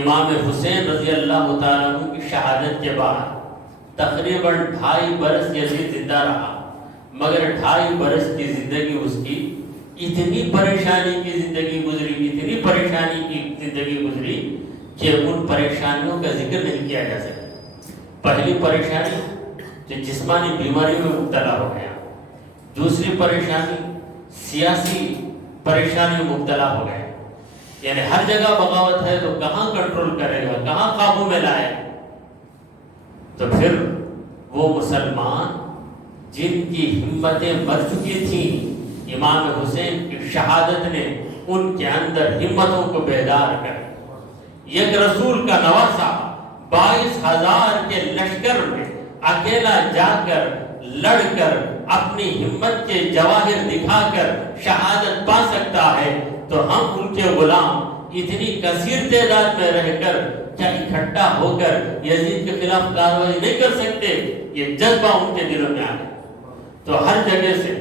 امام حسین رضی اللہ تعالیٰ عنہ کی شہادت کے بعد تقریباً 2.5 برس یزید زندہ رہا، مگر 2.5 برس کی زندگی اس کی اتنی پریشانی کی زندگی گزری، اتنی پریشانی کی زندگی گزری کہ ان پریشانیوں کا ذکر نہیں کیا جا سکتا۔ پہلی پریشانی جو جسمانی بیماری میں مبتلا ہو گیا، دوسری پریشانی سیاسی پریشانی میں مبتلا ہو گیا، یعنی ہر جگہ بغاوت ہے تو کہاں کنٹرول کرے گا، کہاں قابو میں لائے؟ تو پھر وہ مسلمان جن کی ہمتیں مر چکی تھیں، امام حسین کی شہادت نے ان کے اندر ہمتوں کو بیدار کر، یک رسول کا نواسہ 22,000 کے لشکر میں اکیلا جا کر لڑ کر اپنی ہمت کے جواہر دکھا کر شہادت پا سکتا ہے، تو ہم ان کے غلام اتنی کثیر تعداد میں رہ کر کیا اکٹھا ہو کر یزید کے خلاف کارروائی نہیں کر سکتے؟ یہ جذبہ ان کے دلوں میں آیا، تو ہر جگہ سے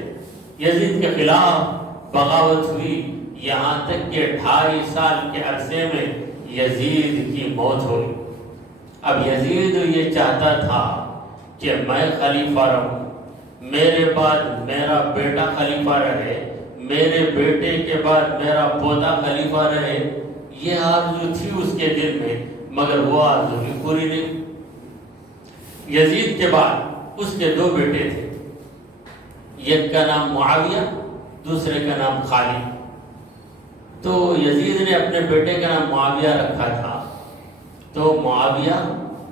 یزید کے خلاف بغاوت ہوئی، یہاں تک کہ 2.5 سال کے عرصے میں یزید کی موت ہوئی۔ اب یزید یہ چاہتا تھا کہ میں خلیفہ رہوں، میرے بعد میرا بیٹا خلیفہ رہے، میرے بیٹے کے بعد میرا پوتا خلیفہ رہے، یہ آرزو تھی اس کے دل میں، مگر وہ آرزو بھی پوری نہیں۔ یزید کے بعد اس کے 2 بیٹے تھے، ایک کا نام معاویہ، دوسرے کا نام خالد۔ تو یزید نے اپنے بیٹے کا نام معاویہ رکھا تھا، تو معاویہ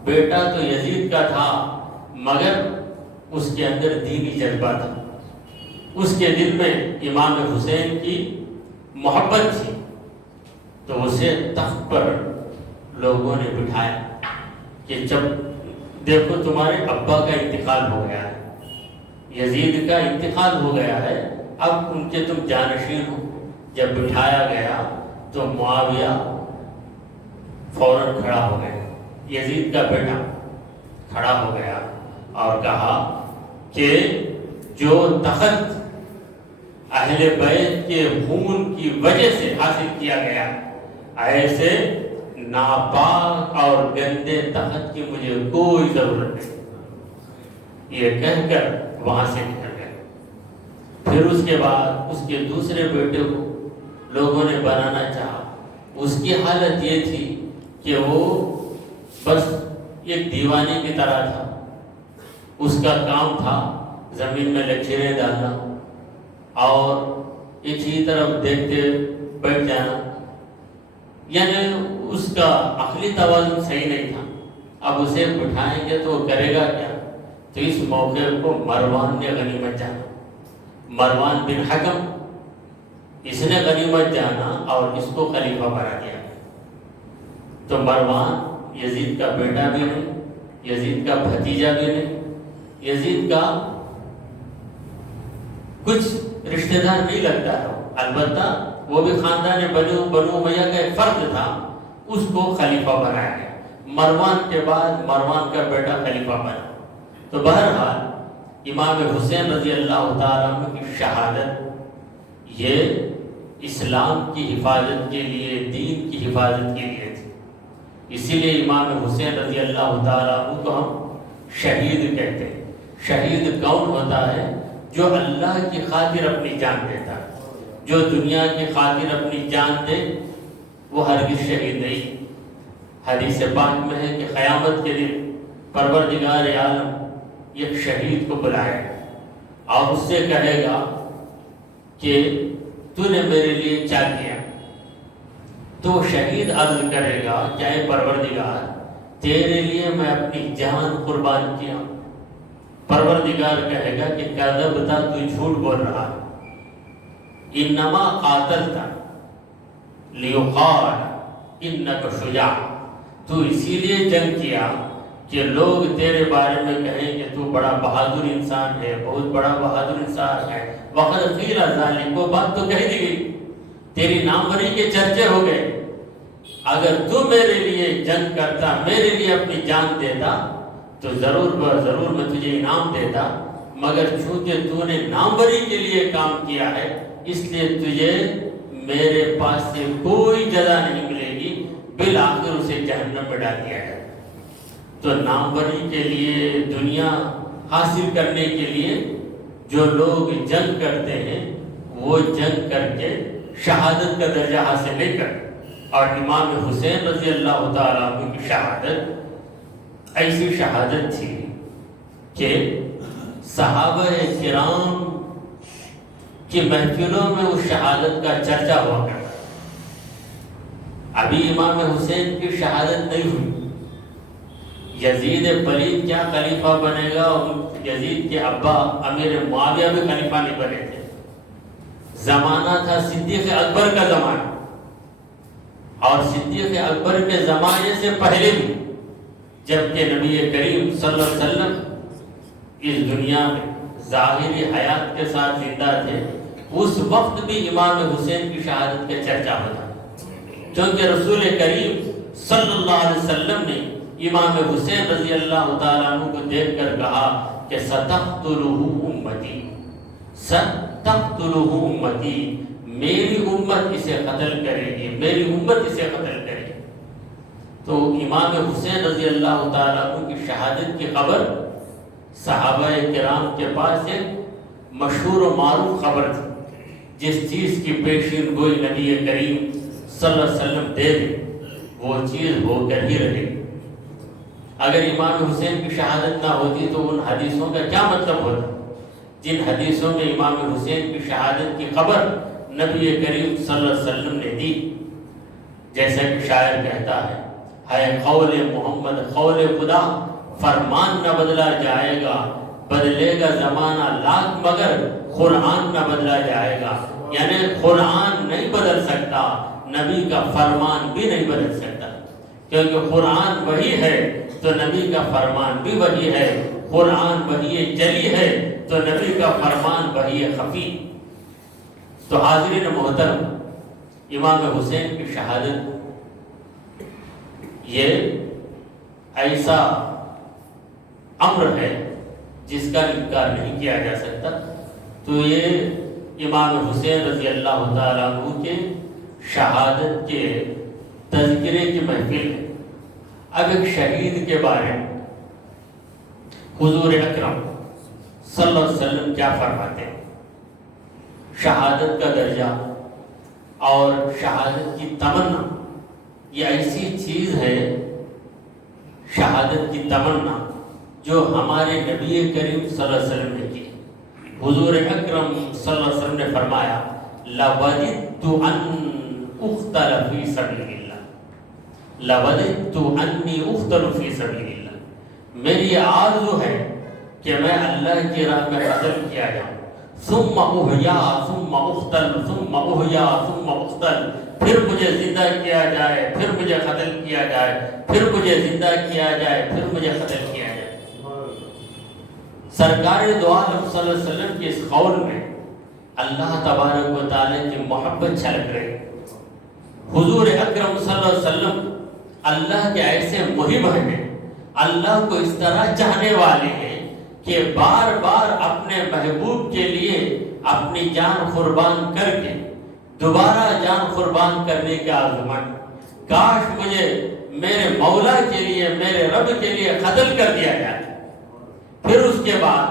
بیٹا تو یزید کا تھا، مگر اس کے اندر دینی جذبہ تھا، اس کے دل میں امام حسین کی محبت تھی، تو اسے تخت پر لوگوں نے بٹھایا کہ جب دیکھو تمہارے ابا کا انتقال ہو گیا ہے، یزید کا انتقال ہو گیا ہے، اب ان کے تم جانشین ہو۔ جب بٹھایا گیا تو معاویہ فوراً کھڑا ہو گیا، یزید کا بیٹا کھڑا ہو گیا اور کہا کہ جو تخت اہل بیت کے خون کی وجہ سے حاصل کیا گیا، ایسے ناپاک اور گندے تخت کی مجھے کوئی ضرورت نہیں، یہ کہہ کر وہاں سے نکل گئے۔ پھر اس کے بعد اس کے دوسرے بیٹے کو لوگوں نے بنانا چاہا، اس کی حالت یہ تھی کہ وہ بس ایک دیوانے کی طرح تھا، اس کا کام تھا زمین میں لکیریں ڈالنا اور ایک ہی طرف دیکھتے بیٹھ جانا، یعنی اس کا عقلی توازن صحیح نہیں تھا۔ اب اسے بٹھائیں گے تو وہ کرے گا کیا؟ تو اس موقع کو مروان نے غنیمت جانا، مروان بن حکم، اس نے غنیمت جانا اور اس کو خلیفہ بنا دیا۔ تو مروان یزید کا بیٹا بھی نہیں، یزید کا بھتیجا بھی نہیں، یزید کا کچھ رشتہ دار نہیں لگتا ہے، البتہ وہ بھی خاندان بنو امیہ کا ایک فرد تھا، اس کو خلیفہ بنایا گیا۔ مروان کے بعد مروان کا بیٹا خلیفہ بنا۔ تو بہرحال امام حسین رضی اللہ تعالیٰ عنہ کی شہادت یہ اسلام کی حفاظت کے لیے، دین کی حفاظت کے لیے تھی، اسی لیے امام حسین رضی اللہ تعالیٰ عنہ کو ہم شہید کہتے ہیں۔ شہید کون ہوتا ہے؟ جو اللہ کی خاطر اپنی جان دیتا ہے، جو دنیا کی خاطر اپنی جان دے وہ ہرگز شہید نہیں۔ حدیث پاک میں ہے کہ قیامت کے دن پروردگار عالم ایک شہید کو بلائے اور اس سے کہے گا کہ تو نے میرے لیے کیا کیا؟ تو شہید عرض کرے گا کہ اے پروردگار، تیرے لیے میں اپنی جان قربان کیا۔ پروردگار کہے گا کہ کذبت، تو جھوٹ بول رہا ہے، انما قاتلت لیقال انک شجاع، تو اسی لیے جنگ کیا کہ لوگ تیرے بارے میں کہیں کہ تو بڑا بہادر انسان ہے، بہت بڑا بہادر انسان ہے۔ وقد قیل ذلک، وہ بات تو کہہ دی گئی، تیری ناموری کے چرچے ہو گئے۔ اگر تو میرے لیے جنگ کرتا، میرے لیے اپنی جان دیتا تو ضرور میں تجھے انعام دیتا، مگر چونکہ تو نے ناموری کے لیے کام کیا ہے، اس لیے تجھے میرے پاس سے کوئی جزا نہیں ملے گی، بالآخر اسے جہنم میں ڈال دیا جائے۔ تو ناموری کے لیے، دنیا حاصل کرنے کے لیے جو لوگ جنگ کرتے ہیں وہ جنگ کر کے شہادت کا درجہ حاصل نہیں کرتے۔ اور امام حسین رضی اللہ تعالیٰ عنہ کی شہادت ایسی شہادت تھی کہ صحابہ کرام کی محفلوں میں اس شہادت کا چرچا ہوا کرتا۔ ابھی امام حسین کی شہادت نہیں ہوئی، یزید پلید کیا خلیفہ بنے گا، اور یزید کے ابا امیر معاویہ بھی خلیفہ نہیں بنے تھے۔ زمانہ تھا صدیق اکبر کا زمانہ، اور صدیق اکبر کے زمانے سے پہلے بھی جبکہ نبی کریم صلی اللہ علیہ وسلم اس دنیا میں ظاہری حیات کے ساتھ زندہ تھے، اس وقت بھی امام حسین کی شہادت کا چرچا ہوتا، کیونکہ رسول کریم صلی اللہ علیہ وسلم نے امام حسین رضی اللہ تعالیٰ عنہ کو دیکھ کر کہا کہ ستقتلہ امتی، ستقتلہ امتی، میری امت اسے قتل کرے گی، میری امت اسے قتل کرے گی۔ تو امام حسین رضی اللہ تعالیٰ عنہ کی شہادت کی خبر صحابہ کرام کے پاس ایک مشہور و معروف خبر تھی، جس چیز کی پیشین گوئی نبی کریم صلی اللہ علیہ وسلم دے دے وہ چیز ہو کر ہی رہے گی۔ اگر امام حسین کی شہادت نہ ہوتی تو ان حدیثوں کا کیا مطلب ہوتا جن حدیثوں میں امام حسین کی شہادت کی خبر نبی کریم صلی اللہ علیہ وسلم نے دی؟ جیسا کہ شاعر کہتا ہے قول محمد قول خدا، فرمان نہ بدلا جائے گا، بدلے گا زمانہ لاکھ مگر قرآن نہ بدلا جائے گا. یعنی قرآن نہیں بدل سکتا, نبی کا فرمان بھی نہیں بدل سکتا, کیونکہ قرآن وہی ہے تو نبی کا فرمان بھی وہی ہے. قرآن وہی جلی ہے تو نبی کا فرمان وہی خفی. تو حاضرین محترم, امام حسین کی شہادت یہ ایسا امر ہے جس کا انکار نہیں کیا جا سکتا. تو یہ امام حسین رضی اللہ تعالیٰ عنہ کے شہادت کے تذکرے کی محفل ہے. اب ایک شہید کے بارے میں حضور اکرم صلی اللہ علیہ وسلم کیا فرماتے ہیں. شہادت کا درجہ اور شہادت کی تمنا یہ ایسی چیز ہے, شہادت کی تمنا جو ہمارے نبی کریم صلی اللہ علیہ وسلم نے کی. حضور اکرم صلی اللہ علیہ وسلم نے فرمایا لَوَدِدْتُ أَنْ أُقْتَلَ فِي سَبِيلِ اللَّهِ لَوَدِدْتُ أَنِّي أُقْتَلُ فِي سَبِيلِ اللَّهِ. میری آرزو ہے کہ میں اللہ کی راہ میں قتل کیا جاؤں. ثم احیا ثم اقتل ثم احیا ثم اقتل, پھر مجھے زندہ کیا جائے, پھر مجھے قتل کیا جائے, پھر مجھے زندہ کیا جائے, پھر مجھے قتل کیا جائے. سرکار دو عالم صلی اللہ علیہ وسلم کے اس قول میں اللہ تبارک و تعالیٰ کی محبت چھلک رہی. حضور اکرم صلی اللہ علیہ وسلم اللہ کے ایسے محب ہیں, اللہ کو اس طرح چاہنے والے ہیں کہ بار بار اپنے محبوب کے لیے اپنی جان قربان کر کے دوبارہ جان قربان کرنے کے آرزومند, کاش مجھے میرے مولا کے لیے, میرے رب کے لیے قتل کر دیا جائے, پھر اس کے بعد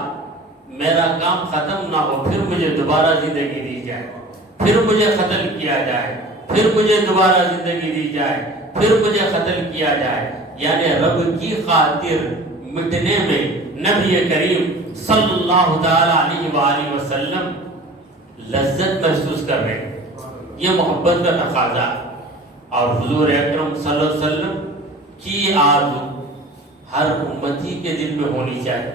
میرا کام ختم نہ ہو, پھر مجھے دوبارہ زندگی دی جائے, پھر مجھے قتل کیا جائے, پھر مجھے دوبارہ زندگی دی جائے, پھر مجھے قتل کیا جائے. یعنی رب کی خاطر مٹنے میں نبی کریم صلی اللہ تعالی علیہ وآلہ وسلم لذت محسوس کر رہے ہیں. یہ محبت کا تقاضا. اور حضور اکرم صلی اللہ علیہ وسلم کی آرزو ہر امتی کے دل میں ہونی چاہیے.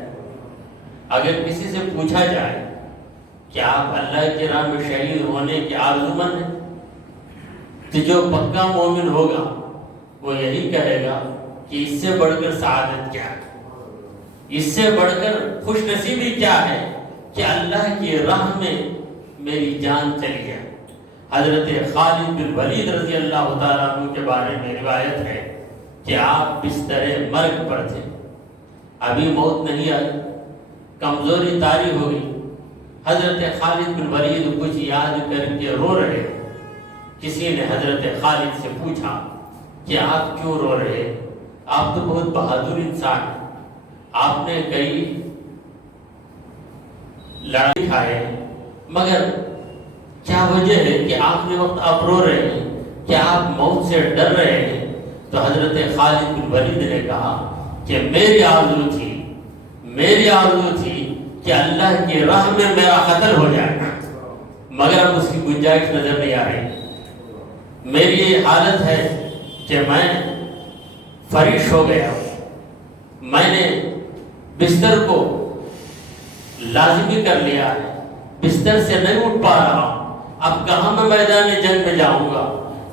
اگر کسی سے پوچھا جائے کہ آپ اللہ کی راہ میں شہید ہونے کے آرزومند ہیں, تو جو پکا مومن ہوگا وہ یہی کہے گا کہ اس سے بڑھ کر سعادت کیا ہے, اس سے بڑھ کر خوش نصیبی کیا ہے کہ اللہ کی راہ میں میری جان چلی جائے. حضرت خالد بن ولید رضی اللہ تعالیٰ عنہ کے بارے میں روایت ہے کہ آپ بستر مرگ پر تھے, ابھی موت نہیں آئی, کمزوری طاری ہو گئی. حضرت خالد بن ولید کچھ یاد کر کے رو رہے. کسی نے حضرت خالد سے پوچھا کہ آپ کیوں رو رہے, آپ تو بہت بہادر انسان ہیں, آپ نے کئی لڑائی کھائے, مگر کیا وجہ ہے کہ آخری وقت آپ رو رہے ہیں, کیا آپ موت سے ڈر رہے ہیں؟ تو حضرت خالد بن ولید نے کہا کہ میری آرزو تھی کہ اللہ کی راہ میں میرا قتل ہو جائے, مگر اب اس کی گنجائش نظر نہیں آ رہی. میری یہ حالت ہے کہ میں فرش ہو گیا, میں نے بستر کو لازمی کر لیا ہے, بستر سے نہیں اٹھ پا رہا ہوں. اب کہاں میں میدان جنگ میں جاؤں گا,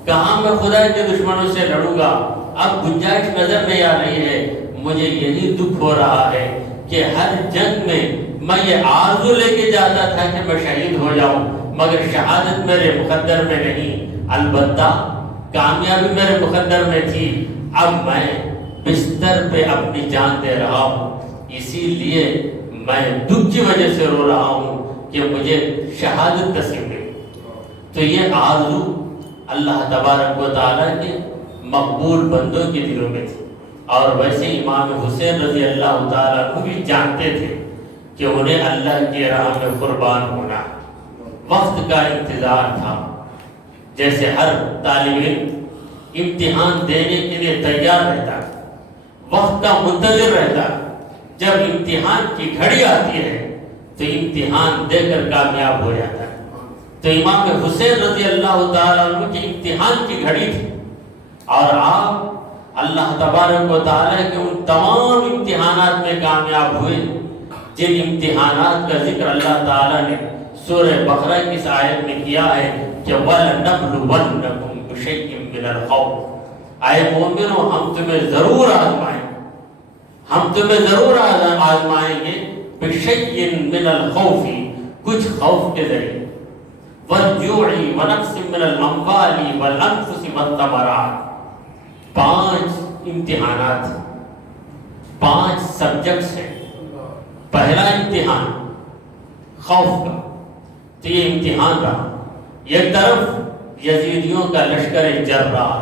کہاں میں خدا کے دشمنوں سے لڑوں گا, اب گنجائش نظر نہیں آ رہی ہے. مجھے یہی دکھ ہو رہا ہے کہ ہر جنگ میں یہ آرزو لے کے جاتا تھا کہ میں شہید ہو جاؤں, مگر شہادت میرے مقدر میں نہیں, البتہ کامیابی میرے مقدر میں تھی. اب میں بستر پہ اپنی جان دے رہا ہوں, اسی لیے میں دکھ کی وجہ سے رو رہا ہوں کہ مجھے شہادت نصیب ہوئی. تو یہ آرزو اللہ تبارک و تعالیٰ کے مقبول بندوں کے دلوں میں تھی. اور ویسے امام حسین رضی اللہ تعالیٰ کو بھی جانتے تھے کہ انہیں اللہ کی راہ میں قربان ہونا وقت کا انتظار تھا. جیسے ہر طالب علم امتحان دینے کے لیے تیار رہتا, وقت کا منتظر رہتا, جب امتحان کی گھڑی آتی ہے تو امتحان دے کر کامیاب ہو جاتا ہے. تو امام حسین رضی اللہ تعالیٰ عنہ کی امتحان کی گھڑی تھی, اور آپ اللہ تبارک و تعالیٰ کے ان تمام امتحانات میں کامیاب ہوئے جن امتحانات کا ذکر اللہ تعالیٰ نے سورہ بقرہ کی اس آیت میں کیا ہے کہ وَلَنَبْلُوَنَّكُمْ بِشَيْءٍ مِّنَ الْخَوْفِ، اے مومنو ہم تمہیں ضرور آزمائیں، ہم تمہیں ضرور آزمائیں گے بِشَيْءٍ مِّنَ الْخَوْفِ، کچھ خوف کے ذریعے، وَالْجُوعِ وَنَقْصٍ مِّنَ الْأَمْوَالِ وَالْأَنفُسِ وَالثَّمَرَاتِ، 5 امتحانات، 5 سبجیکٹس ہیں۔ پہلا امتحان خوف کا، تو یہ امتحان رہا۔ ایک طرف یزیدیوں کا لشکر جرار،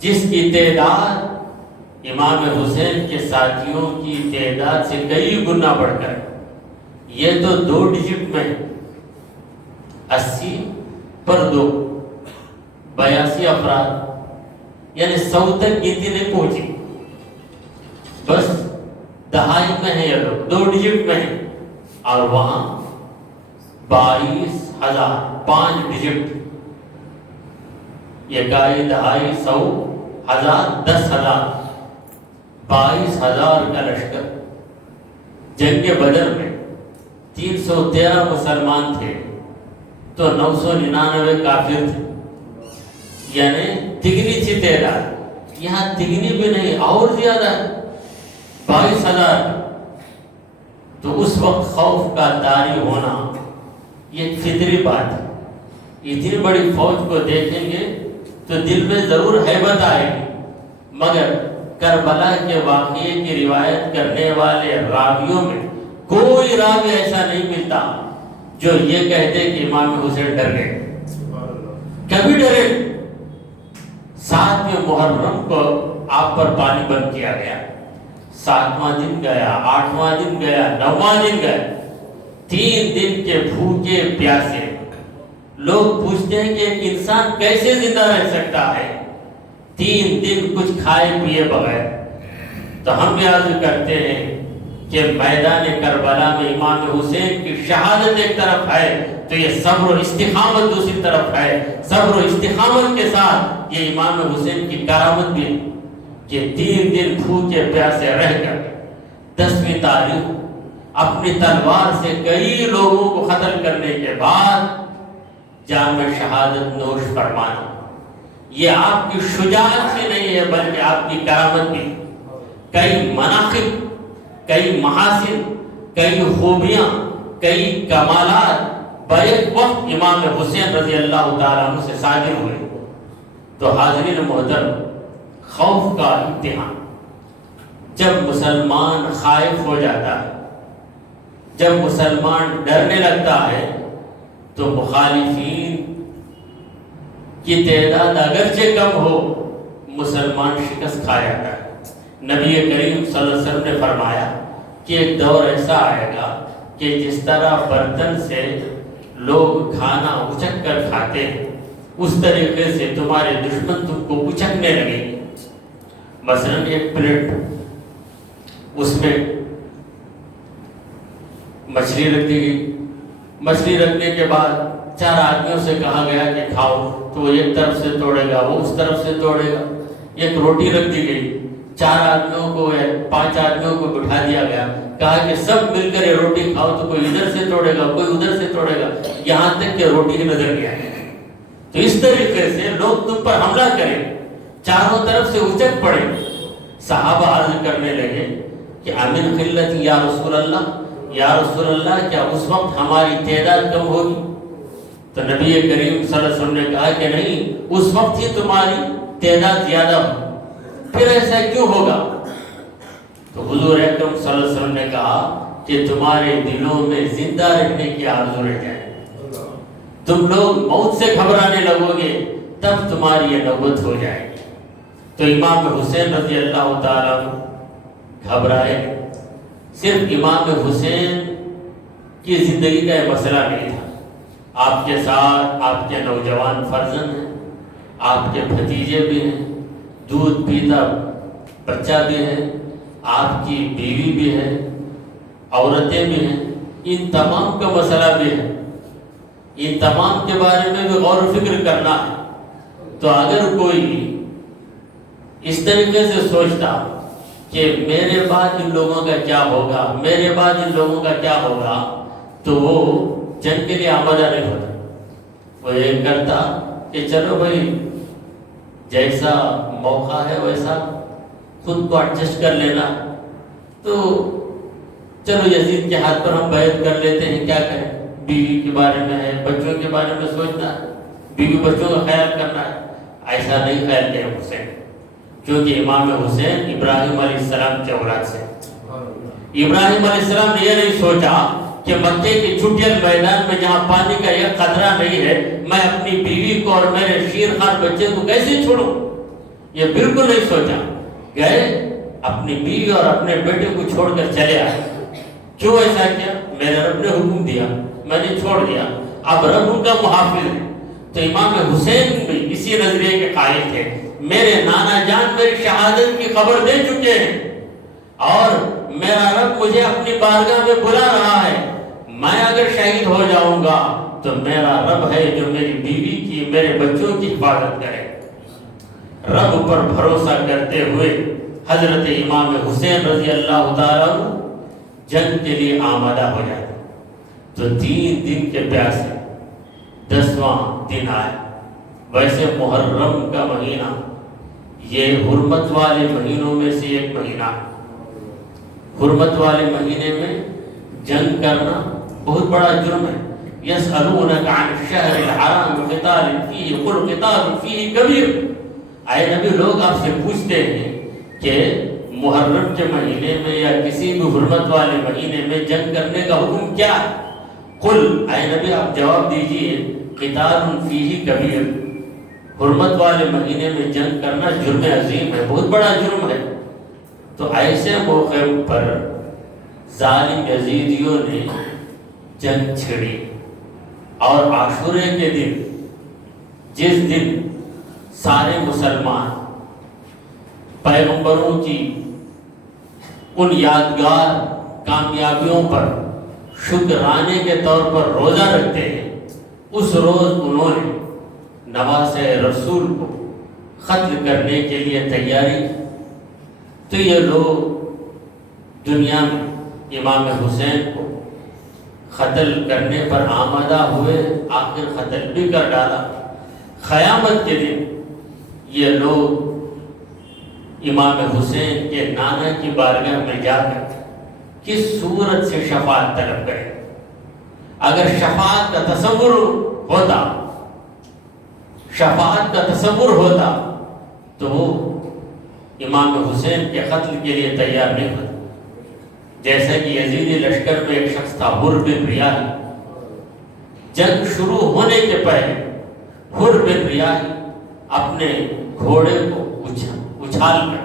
جس کی تعداد امام حسین کے ساتھیوں کی تعداد سے کئی گنا بڑھ کر، یہ تو 2 ڈیجٹ میں 80 پر 2 82 افراد، یعنی 100 تک گنتی نہیں پہنچی، بس دہائی میں ہے یہ لوگ، 2 ڈیجٹ میں ہے، اور وہاں 22,000 5 ڈیجٹ، یہ گائی دہائی 100 1000 10,000 22,000 کا لشکر۔ جنگ بدر میں 313 مسلمان تھے تو 999 کافر تھے، یعنی تگنی تھی تعداد، یہاں تگنی بھی نہیں اور زیادہ 22,000۔ تو اس وقت خوف کا طاری ہونا یہ ایک فطری بات ہے۔ اتنی بڑی فوج کو دیکھیں گے تو دل میں ضرور ہیبت آئے گی، مگر کربلا کے واقعے کی روایت کرنے والے راویوں میں کوئی راوی ایسا نہیں ملتا جو یہ کہتے کہ امام حسین ڈر گئے، کبھی ڈرے۔ 7 محرم کو آپ پر پانی بند کیا گیا، 7واں دن گیا، 8واں دن گیا، 9واں دن گیا، 3 دن کے بھوکے پیاسے۔ لوگ پوچھتے ہیں کہ ایک انسان کیسے زندہ رہ سکتا ہے 3 دن کچھ کھائے پیے بغیر؟ تو ہم بھی عرض کرتے ہیں کہ میدان کربلا میں امام حسین کی شہادت ایک طرف ہے تو یہ صبر و استقامت دوسری طرف ہے۔ صبر و استقامت کے ساتھ یہ امام حسین کی کرامت بھی ہے کہ 3 دن بھوکے پیاسے رہ کر 10ویں تاریخ اپنی تلوار سے کئی لوگوں کو قتل کرنے کے بعد جام شہادت نوش فرمانا، یہ آپ کی شجاعت سے نہیں ہے بلکہ آپ کی کرامت بھی۔ کئی مناقب، کئی محاسن، کئی خوبیاں، کئی کمالات بیک وقت امام حسین رضی اللہ تعالیٰ عنہ سے صادر ہوئے۔ تو حاضرین محترم، خوف کا امتحان، جب مسلمان خائف ہو جاتا ہے، جب مسلمان ڈرنے لگتا ہے تو مخالفین کی تعداد اگرچہ کم ہو، مسلمان شکست کھا جاتا ہے۔ نبی کریم صلی اللہ علیہ وسلم نے فرمایا کہ ایک دور ایسا آئے گا کہ جس طرح برتن سے لوگ کھانا اچک کر کھاتے ہیں، اس طریقے سے تمہارے دشمن تم کو اچکنے لگے گے۔ مثلا ایک پلیٹ، اس میں مچھلی رکھ دی گئی، مچھلی رکھنے کے بعد 4 آدمیوں سے کہا گیا کہ کھاؤ، تو وہ ایک طرف سے توڑے گا، وہ اس طرف سے توڑے گا۔ ایک روٹی رکھ دی گئی، 4 آدمیوں کو یا 5 آدمیوں کو بٹھا دیا گیا، کہا کہ سب مل کر یہ روٹی کھاؤ، تو کوئی ادھر سے توڑے گا، کوئی ادھر سے توڑے گا، یہاں تک کہ روٹی کی نظر نہیں آئے۔ تو اس طریقے سے لوگ تم پر حملہ کریں، چاروں طرف سے اچک پڑے۔ صحابہ عرض کرنے لگے کہ امن قلت یا رسول اللہ، یا رسول اللہ کیا اس وقت ہماری تعداد کم ہوگی؟ تو نبی کریم صلی اللہ علیہ وسلم نے کہا کہ نہیں، اس وقت ہی تمہاری تعداد زیادہ ہو، پھر ایسا کیوں ہوگا؟ تو حضور اکرم صلی اللہ علیہ وسلم نے کہا کہ تمہارے دلوں میں زندہ رہنے کی آرزو رہ جائے، تم لوگ موت سے گھبرانے لگو گے، تب تمہاری یہ نوبت ہو جائے گی۔ تو امام حسین رضی اللہ تعالیٰ گھبرائے۔ صرف امام حسین کی زندگی کا یہ مسئلہ نہیں تھا، آپ کے ساتھ آپ کے نوجوان فرزند ہیں، آپ کے بھتیجے بھی ہیں، دودھ پیتا بچہ بھی ہے، آپ کی بیوی بھی ہے، عورتیں بھی ہیں، ان تمام کا مسئلہ بھی ہے، ان تمام کے بارے میں بھی غور و فکر کرنا ہے۔ تو اگر کوئی اس طریقے سے سوچتا کہ میرے بعد ان لوگوں کا کیا ہوگا، میرے بعد ان لوگوں کا کیا ہوگا، تو وہ جنگ کے لیے آمادہ نہیں ہوتا. وہ یہ کرتا کہ چلو بھائی جیسا موقع ہے ویسا خود کو ایڈجسٹ کر لینا. تو چلو یزید کے ہاتھ پر ہم بیعت کر لیتے ہیں، کیا کریں، بیوی کے بارے میں ہے، بچوں کے بارے میں سوچنا ہے، بیوی بچوں کا خیال کرنا ہے. ایسا نہیں خیال کیا حسین، کیونکہ امام حسین ابراہیم علیہ السلام کے اولاد سے. ابراہیم علیہ السلام نے یہ نہیں سوچا کہ مکے کے چھٹیل میدان میں جہاں پانی کا ایک قطرہ نہیں ہے میں اپنی بیوی کو اور میرے شیر خان بچے کو کیسے چھوڑوں. یہ بالکل نہیں سوچا. گئے اپنی بیوی اور اپنے بیٹے کو چھوڑ کر چلے آئے. کیوں ایسا کیا؟ میرے رب نے حکم دیا، میں نے چھوڑ دیا، اب رب ان کا محافظ ہے. تو امام حسین بھی اسی نظریے کے قائل تھے. میرے نانا جان میری شہادت کی خبر دے چکے ہیں اور میرا رب مجھے اپنی بارگاہ میں بلا رہا ہے. میں اگر شہید ہو جاؤں گا تو میرا رب ہے جو میری بیوی کی، میرے بچوں کی حفاظت کرے. رب پر بھروسہ کرتے ہوئے حضرت امام حسین رضی اللہ تعالیٰ جنگ کے لیے آمادہ ہو جاتے. تو 3 دن کے پیاسے 10واں دن آئے. ویسے محرم کا مہینہ یہ حرمت والے مہینوں میں سے ایک مہینہ. حرمت والے مہینے میں جنگ کرنا بہت بڑا جرم ہے. یسألونک عن الشہر الحرام قتال فیہ قل قتال فیہ کبیر. اے نبی لوگ آپ سے پوچھتے ہیں کہ محرم کے مہینے میں یا کسی بھی حرمت والے مہینے میں جنگ کرنے کا حکم کیا ہے؟ قل اے نبی آپ جواب دیجئے قتال فیہ کبیر. حرمت والے مہینے میں جنگ کرنا جرم عظیم ہے، بہت بڑا جرم ہے. تو ایسے موقع پر ظالم یزیدیوں نے جنگ چھڑی اور عاشورے کے دن، جس دن سارے مسلمان پیغمبروں کی ان یادگار کامیابیوں پر شکرانے کے طور پر روزہ رکھتے ہیں، اس روز انہوں نے نواسہ رسول کو قتل کرنے کے لیے تیاری کی. تو یہ لوگ دنیا میں امام حسین کو قتل کرنے پر آمادہ ہوئے، آخر قتل بھی کر ڈالا. قیامت کے دن یہ لوگ امام حسین کے نانا کی بارگاہ میں جا کر کس صورت سے شفاعت طلب کریں. اگر شفاعت کا تصور ہوتا تو وہ امام حسین کے قتل کے لیے تیار نہیں ہوتا. جیسا کہ یزیدی لشکر میں ایک شخص تھا حر بن ریاحی. جنگ شروع ہونے کے پہلے حر بن ریاحی اپنے گھوڑے کو اچھال کر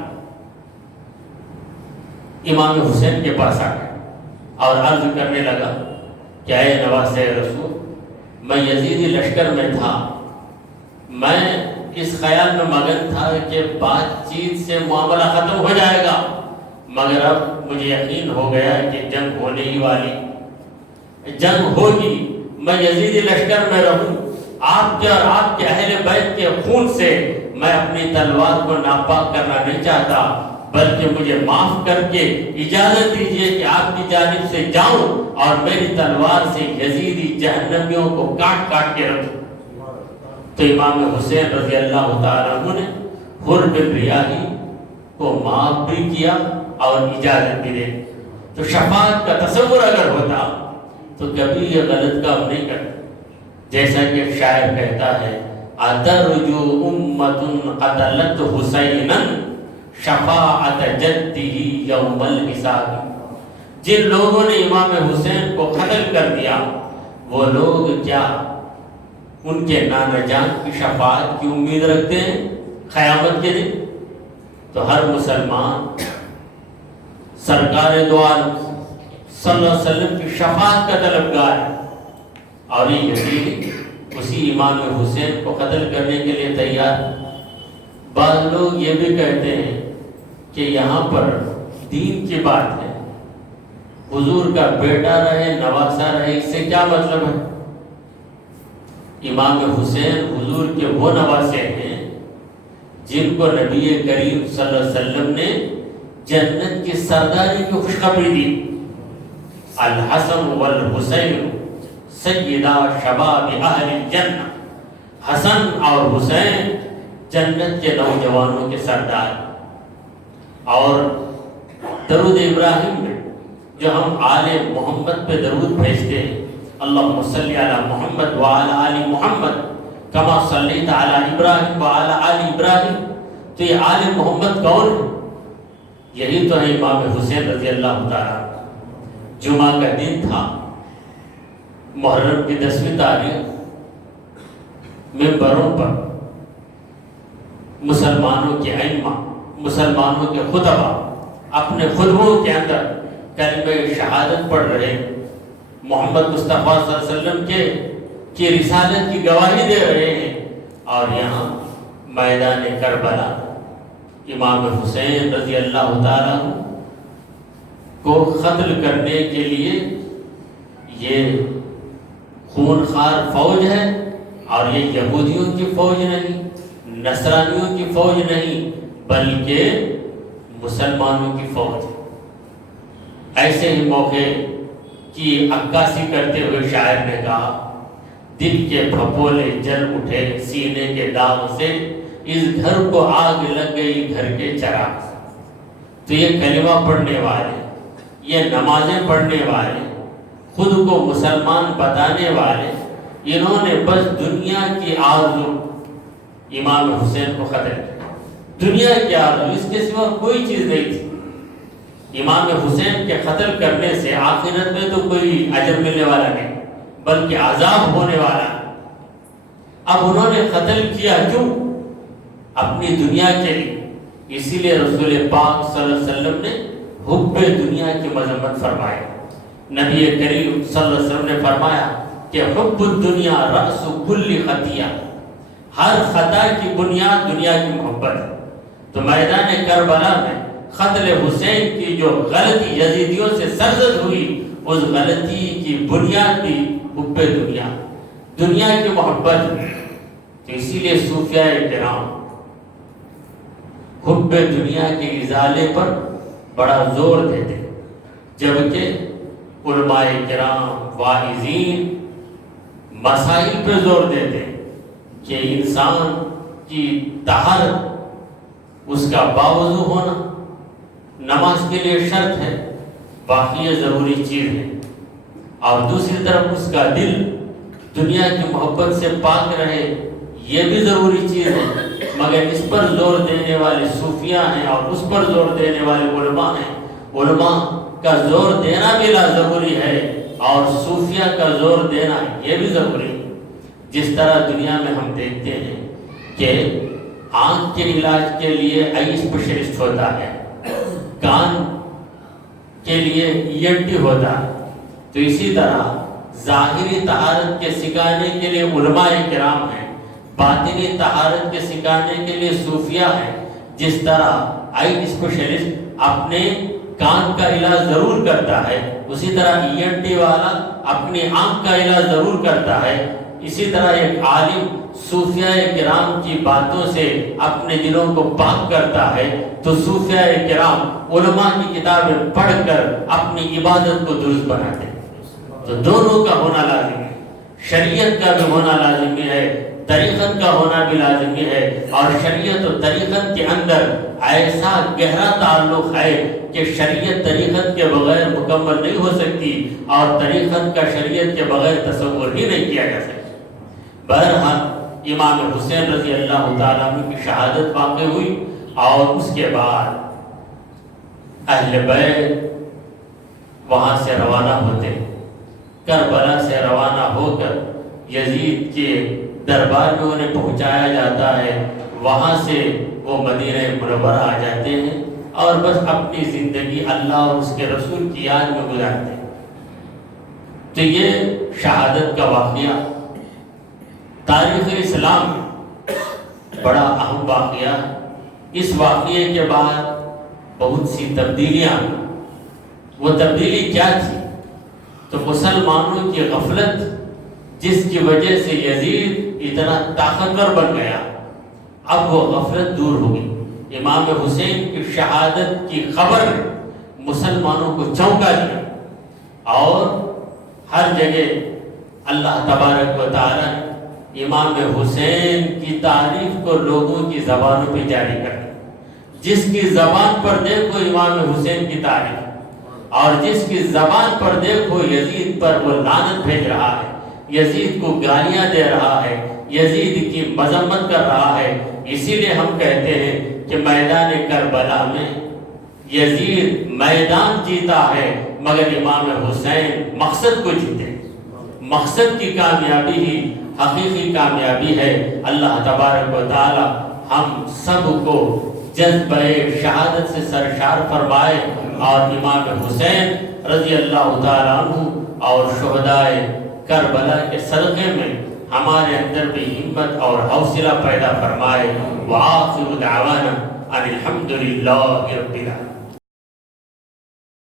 امام حسین کے پاس آ گیا اور عرض کرنے لگا کہ اے نواسہ رسول، میں یزیدی لشکر میں تھا، میں اس خیال میں مگن تھا کہ بات چیت سے معاملہ ختم ہو جائے گا، مگر اب مجھے یقین ہو گیا کہ جنگ ہونے ہی والی، جنگ ہوگی. میں یزیدی لشکر میں رہوں، آپ کے اور آپ کے اہل بیت کے خون سے میں اپنی تلوار کو ناپاک کرنا نہیں چاہتا، بلکہ مجھے معاف کر کے اجازت دیجیے کہ آپ کی جانب سے جاؤں اور میری تلوار سے یزیدی جہنمیوں کو کاٹ کاٹ کے رکھوں. تو امام حسین رضی اللہ تعالیٰ عنہ نے حر بن ریاحی کو معاف بھی کیا اور اجازت بھی دے. تو شفاعت کا تصور اگر ہوتا تو کبھی یہ غلط کام نہیں کرتا. جیسا کہ شاعر کہتا ہے اترجو امت قتلت حسینا شفاعت جدہ یوم الحساب. جن لوگوں نے امام حسین کو قتل کر دیا وہ لوگ کیا ان کے نانا جان کی شفاعت کی امید رکھتے ہیں قیامت کے دن؟ تو ہر مسلمان سرکار دو عالم صلی اللہ علیہ وسلم کی شفاعت کا طلبگار ہے، اور یہ یزید اسی امام حسین کو قتل کرنے کے لیے تیار. بعض لوگ یہ بھی کہتے ہیں کہ یہاں پر دین کی بات ہے، حضور کا بیٹا رہے نواسا رہے، اس سے کیا مطلب ہے؟ امام حسین حضور کے وہ نواسے ہیں جن کو نبی کریم صلی اللہ علیہ وسلم نے جنت کی سرداری کی خوشخبری دی. الحسن والحسین سیدہ شباب اہل الجنہ، حسن اور حسین جنت کے نوجوانوں کے سردار۔ اور درود ابراہیم میں جو ہم آل محمد پہ درود بھیجتے ہیں، اللہم صلی علی محمد وعلی آل محمد کما صلیت علی ابراہیم وعلی آل ابراہیم، تو یہ آل محمد کون ہے؟ یہی تو ہے امام حسین رضی اللہ تعالیٰ۔ جمعہ کا دن تھا، محرم کی 10ویں تاریخ، ممبروں پر مسلمانوں کے ائمہ، مسلمانوں کے خطبہ اپنے خطبوں کے اندر کلمہ شہادت پڑھ رہے، محمد مصطفیٰ صلی اللہ علیہ وسلم کی رسالت کی گواہی دے رہے ہیں، اور یہاں میدان کربلا امام حسین رضی اللہ تعالیٰ کو قتل کرنے کے لیے یہ خونخوار فوج ہے، اور یہ یہودیوں کی فوج نہیں، نصرانیوں کی فوج نہیں، بلکہ مسلمانوں کی فوج۔ ایسے ہی موقع کی عکاسی کرتے ہوئے شاعر نے کہا، دل کے پھپولے جل اٹھے سینے کے داغ سے، اس گھر کو آگ لگ گئی گھر کے چراغ سے۔ تو یہ کلمہ پڑھنے والے، یہ نمازیں پڑھنے والے، خود کو مسلمان بتانے والے، انہوں نے بس دنیا کی آرزو امام حسین کو قتل کیا۔ دنیا کی آرزو، اس کے سوا کوئی چیز نہیں تھی۔ امام حسین کے قتل کرنے سے آخرت میں تو کوئی اجر ملنے والا نہیں، بلکہ عذاب ہونے والا۔ اب انہوں نے قتل کیا کیوں؟ اپنی دنیا کے لیے۔ اسی لیے رسول پاک صلی اللہ علیہ وسلم نے حب دنیا کی مذمت فرمائی۔ نبی کریم صلی اللہ علیہ وسلم نے فرمایا کہ حب الدنیا رأس کل خطیہ، ہر خطا کی بنیاد دنیا کی محبت ہے۔ تو میدان کربلا میں قتل حسین کی جو غلطی یزیدیوں سے سرزد ہوئی، اس غلطی کی بنیاد بھی حب دنیا، دنیا کی محبت ہے۔ تو اسی لیے صوفیاء کرام حب دنیا کے ازالے پر بڑا زور دیتے، جبکہ علماء کرام واعظین مسائل پہ زور دیتے کہ انسان کی طہارت، اس کا باوضو ہونا نماز کے لیے شرط ہے، باقی یہ ضروری چیز ہے، اور دوسری طرف اس کا دل دنیا کی محبت سے پاک رہے، یہ بھی ضروری چیز ہے۔ مگر اس پر زور دینے والے صوفیاء ہیں، اور اس پر زور دینے والے علماء ہیں۔ علماء کا زور دینا بھی ضروری ہے، اور صوفیاء کا زور دینا یہ بھی ضروری ہے۔ جس طرح دنیا میں ہم دیکھتے ہیں کہ آنکھ کے علاج کے لیے آئی اسپیشلسٹ ہوتا ہے، کان کے لیے ENT ہوتا ہے، تو اسی طرح ظاہری طہارت کے سکھانے کے لیے علماء کرام ہیں، باطنی طہارت کے سکھانے کے لیے صوفیاء ہیں۔ جس طرح آئی اسپیشلسٹ اپنے کان کا علاج ضرور کرتا ہے، اسی طرح ENT والا اپنی آنکھ کا علاج ضرور کرتا ہے۔ اسی طرح ایک عالم صوفیاء کرام کی باتوں سے اپنے دلوں کو پاک کرتا ہے، تو صوفیاء کرام علماء کی کتابیں پڑھ کر اپنی عبادت کو درست بناتے ہیں۔ تو دونوں کا ہونا لازمی ہے، شریعت کا بھی ہونا لازمی ہے، طریقت کا ہونا بھی لازمی ہے، اور شریعت و طریقت کے اندر ایسا گہرا تعلق ہے کہ شریعت طریقت کے بغیر مکمل نہیں ہو سکتی، اور طریقت کا شریعت کے بغیر تصور ہی نہیں کیا جا سکتا۔ بہرحال امام حسین رضی اللہ تعالیٰ عنہ کی شہادت واقع ہوئی، اور اس کے بعد اہل بیت وہاں سے روانہ ہوتے، کربلا سے روانہ ہو کر یزید کے دربار میں انہیں پہنچایا جاتا ہے۔ وہاں سے وہ مدینہ منورہ آ جاتے ہیں، اور بس اپنی زندگی اللہ اور اس کے رسول کی یاد میں گزارتے ہیں۔ تو یہ شہادت کا واقعہ تاریخ اسلام میں بڑا اہم واقعہ ہے۔ اس واقعے کے بعد بہت سی تبدیلیاں، وہ تبدیلی کیا تھی؟ تو مسلمانوں کی غفلت، جس کی وجہ سے یزید اتنا طاقتور بن گیا، اب وہ غفلت دور ہو گئی۔ امام حسین کی شہادت کی خبر مسلمانوں کو چونکا دیا، اور ہر جگہ اللہ تبارک و تعالی امام حسین کی تعریف کو لوگوں کی زبانوں پہ جاری کر دیا۔ جس کی زبان پر دیکھو امام حسین کی تعریف، اور جس کی زبان پر دیکھو یزید پر وہ لعنت بھیج رہا ہے، یزید کو گالیاں دے رہا ہے، یزید کی مذمت کر رہا ہے۔ اسی لیے ہم کہتے ہیں کہ میدان کربلا میں یزید میدان جیتا ہے مگر امام حسین مقصد کو جیتے۔ مقصد کی کامیابی ہی حقیقی کامیابی ہے۔ اللہ تبارک و تعالی ہم سب کو جذبہ شہادت سے سرشار فرمائے، اور امام حسین رضی اللہ تعالیٰ عنہ اور شہدائے کربلا کے صدقے میں ہمارے اندر بھی ہمت اور حوصلہ پیدا فرمائے۔ وآخر دعوانا ان الحمد للہ رب العالمین۔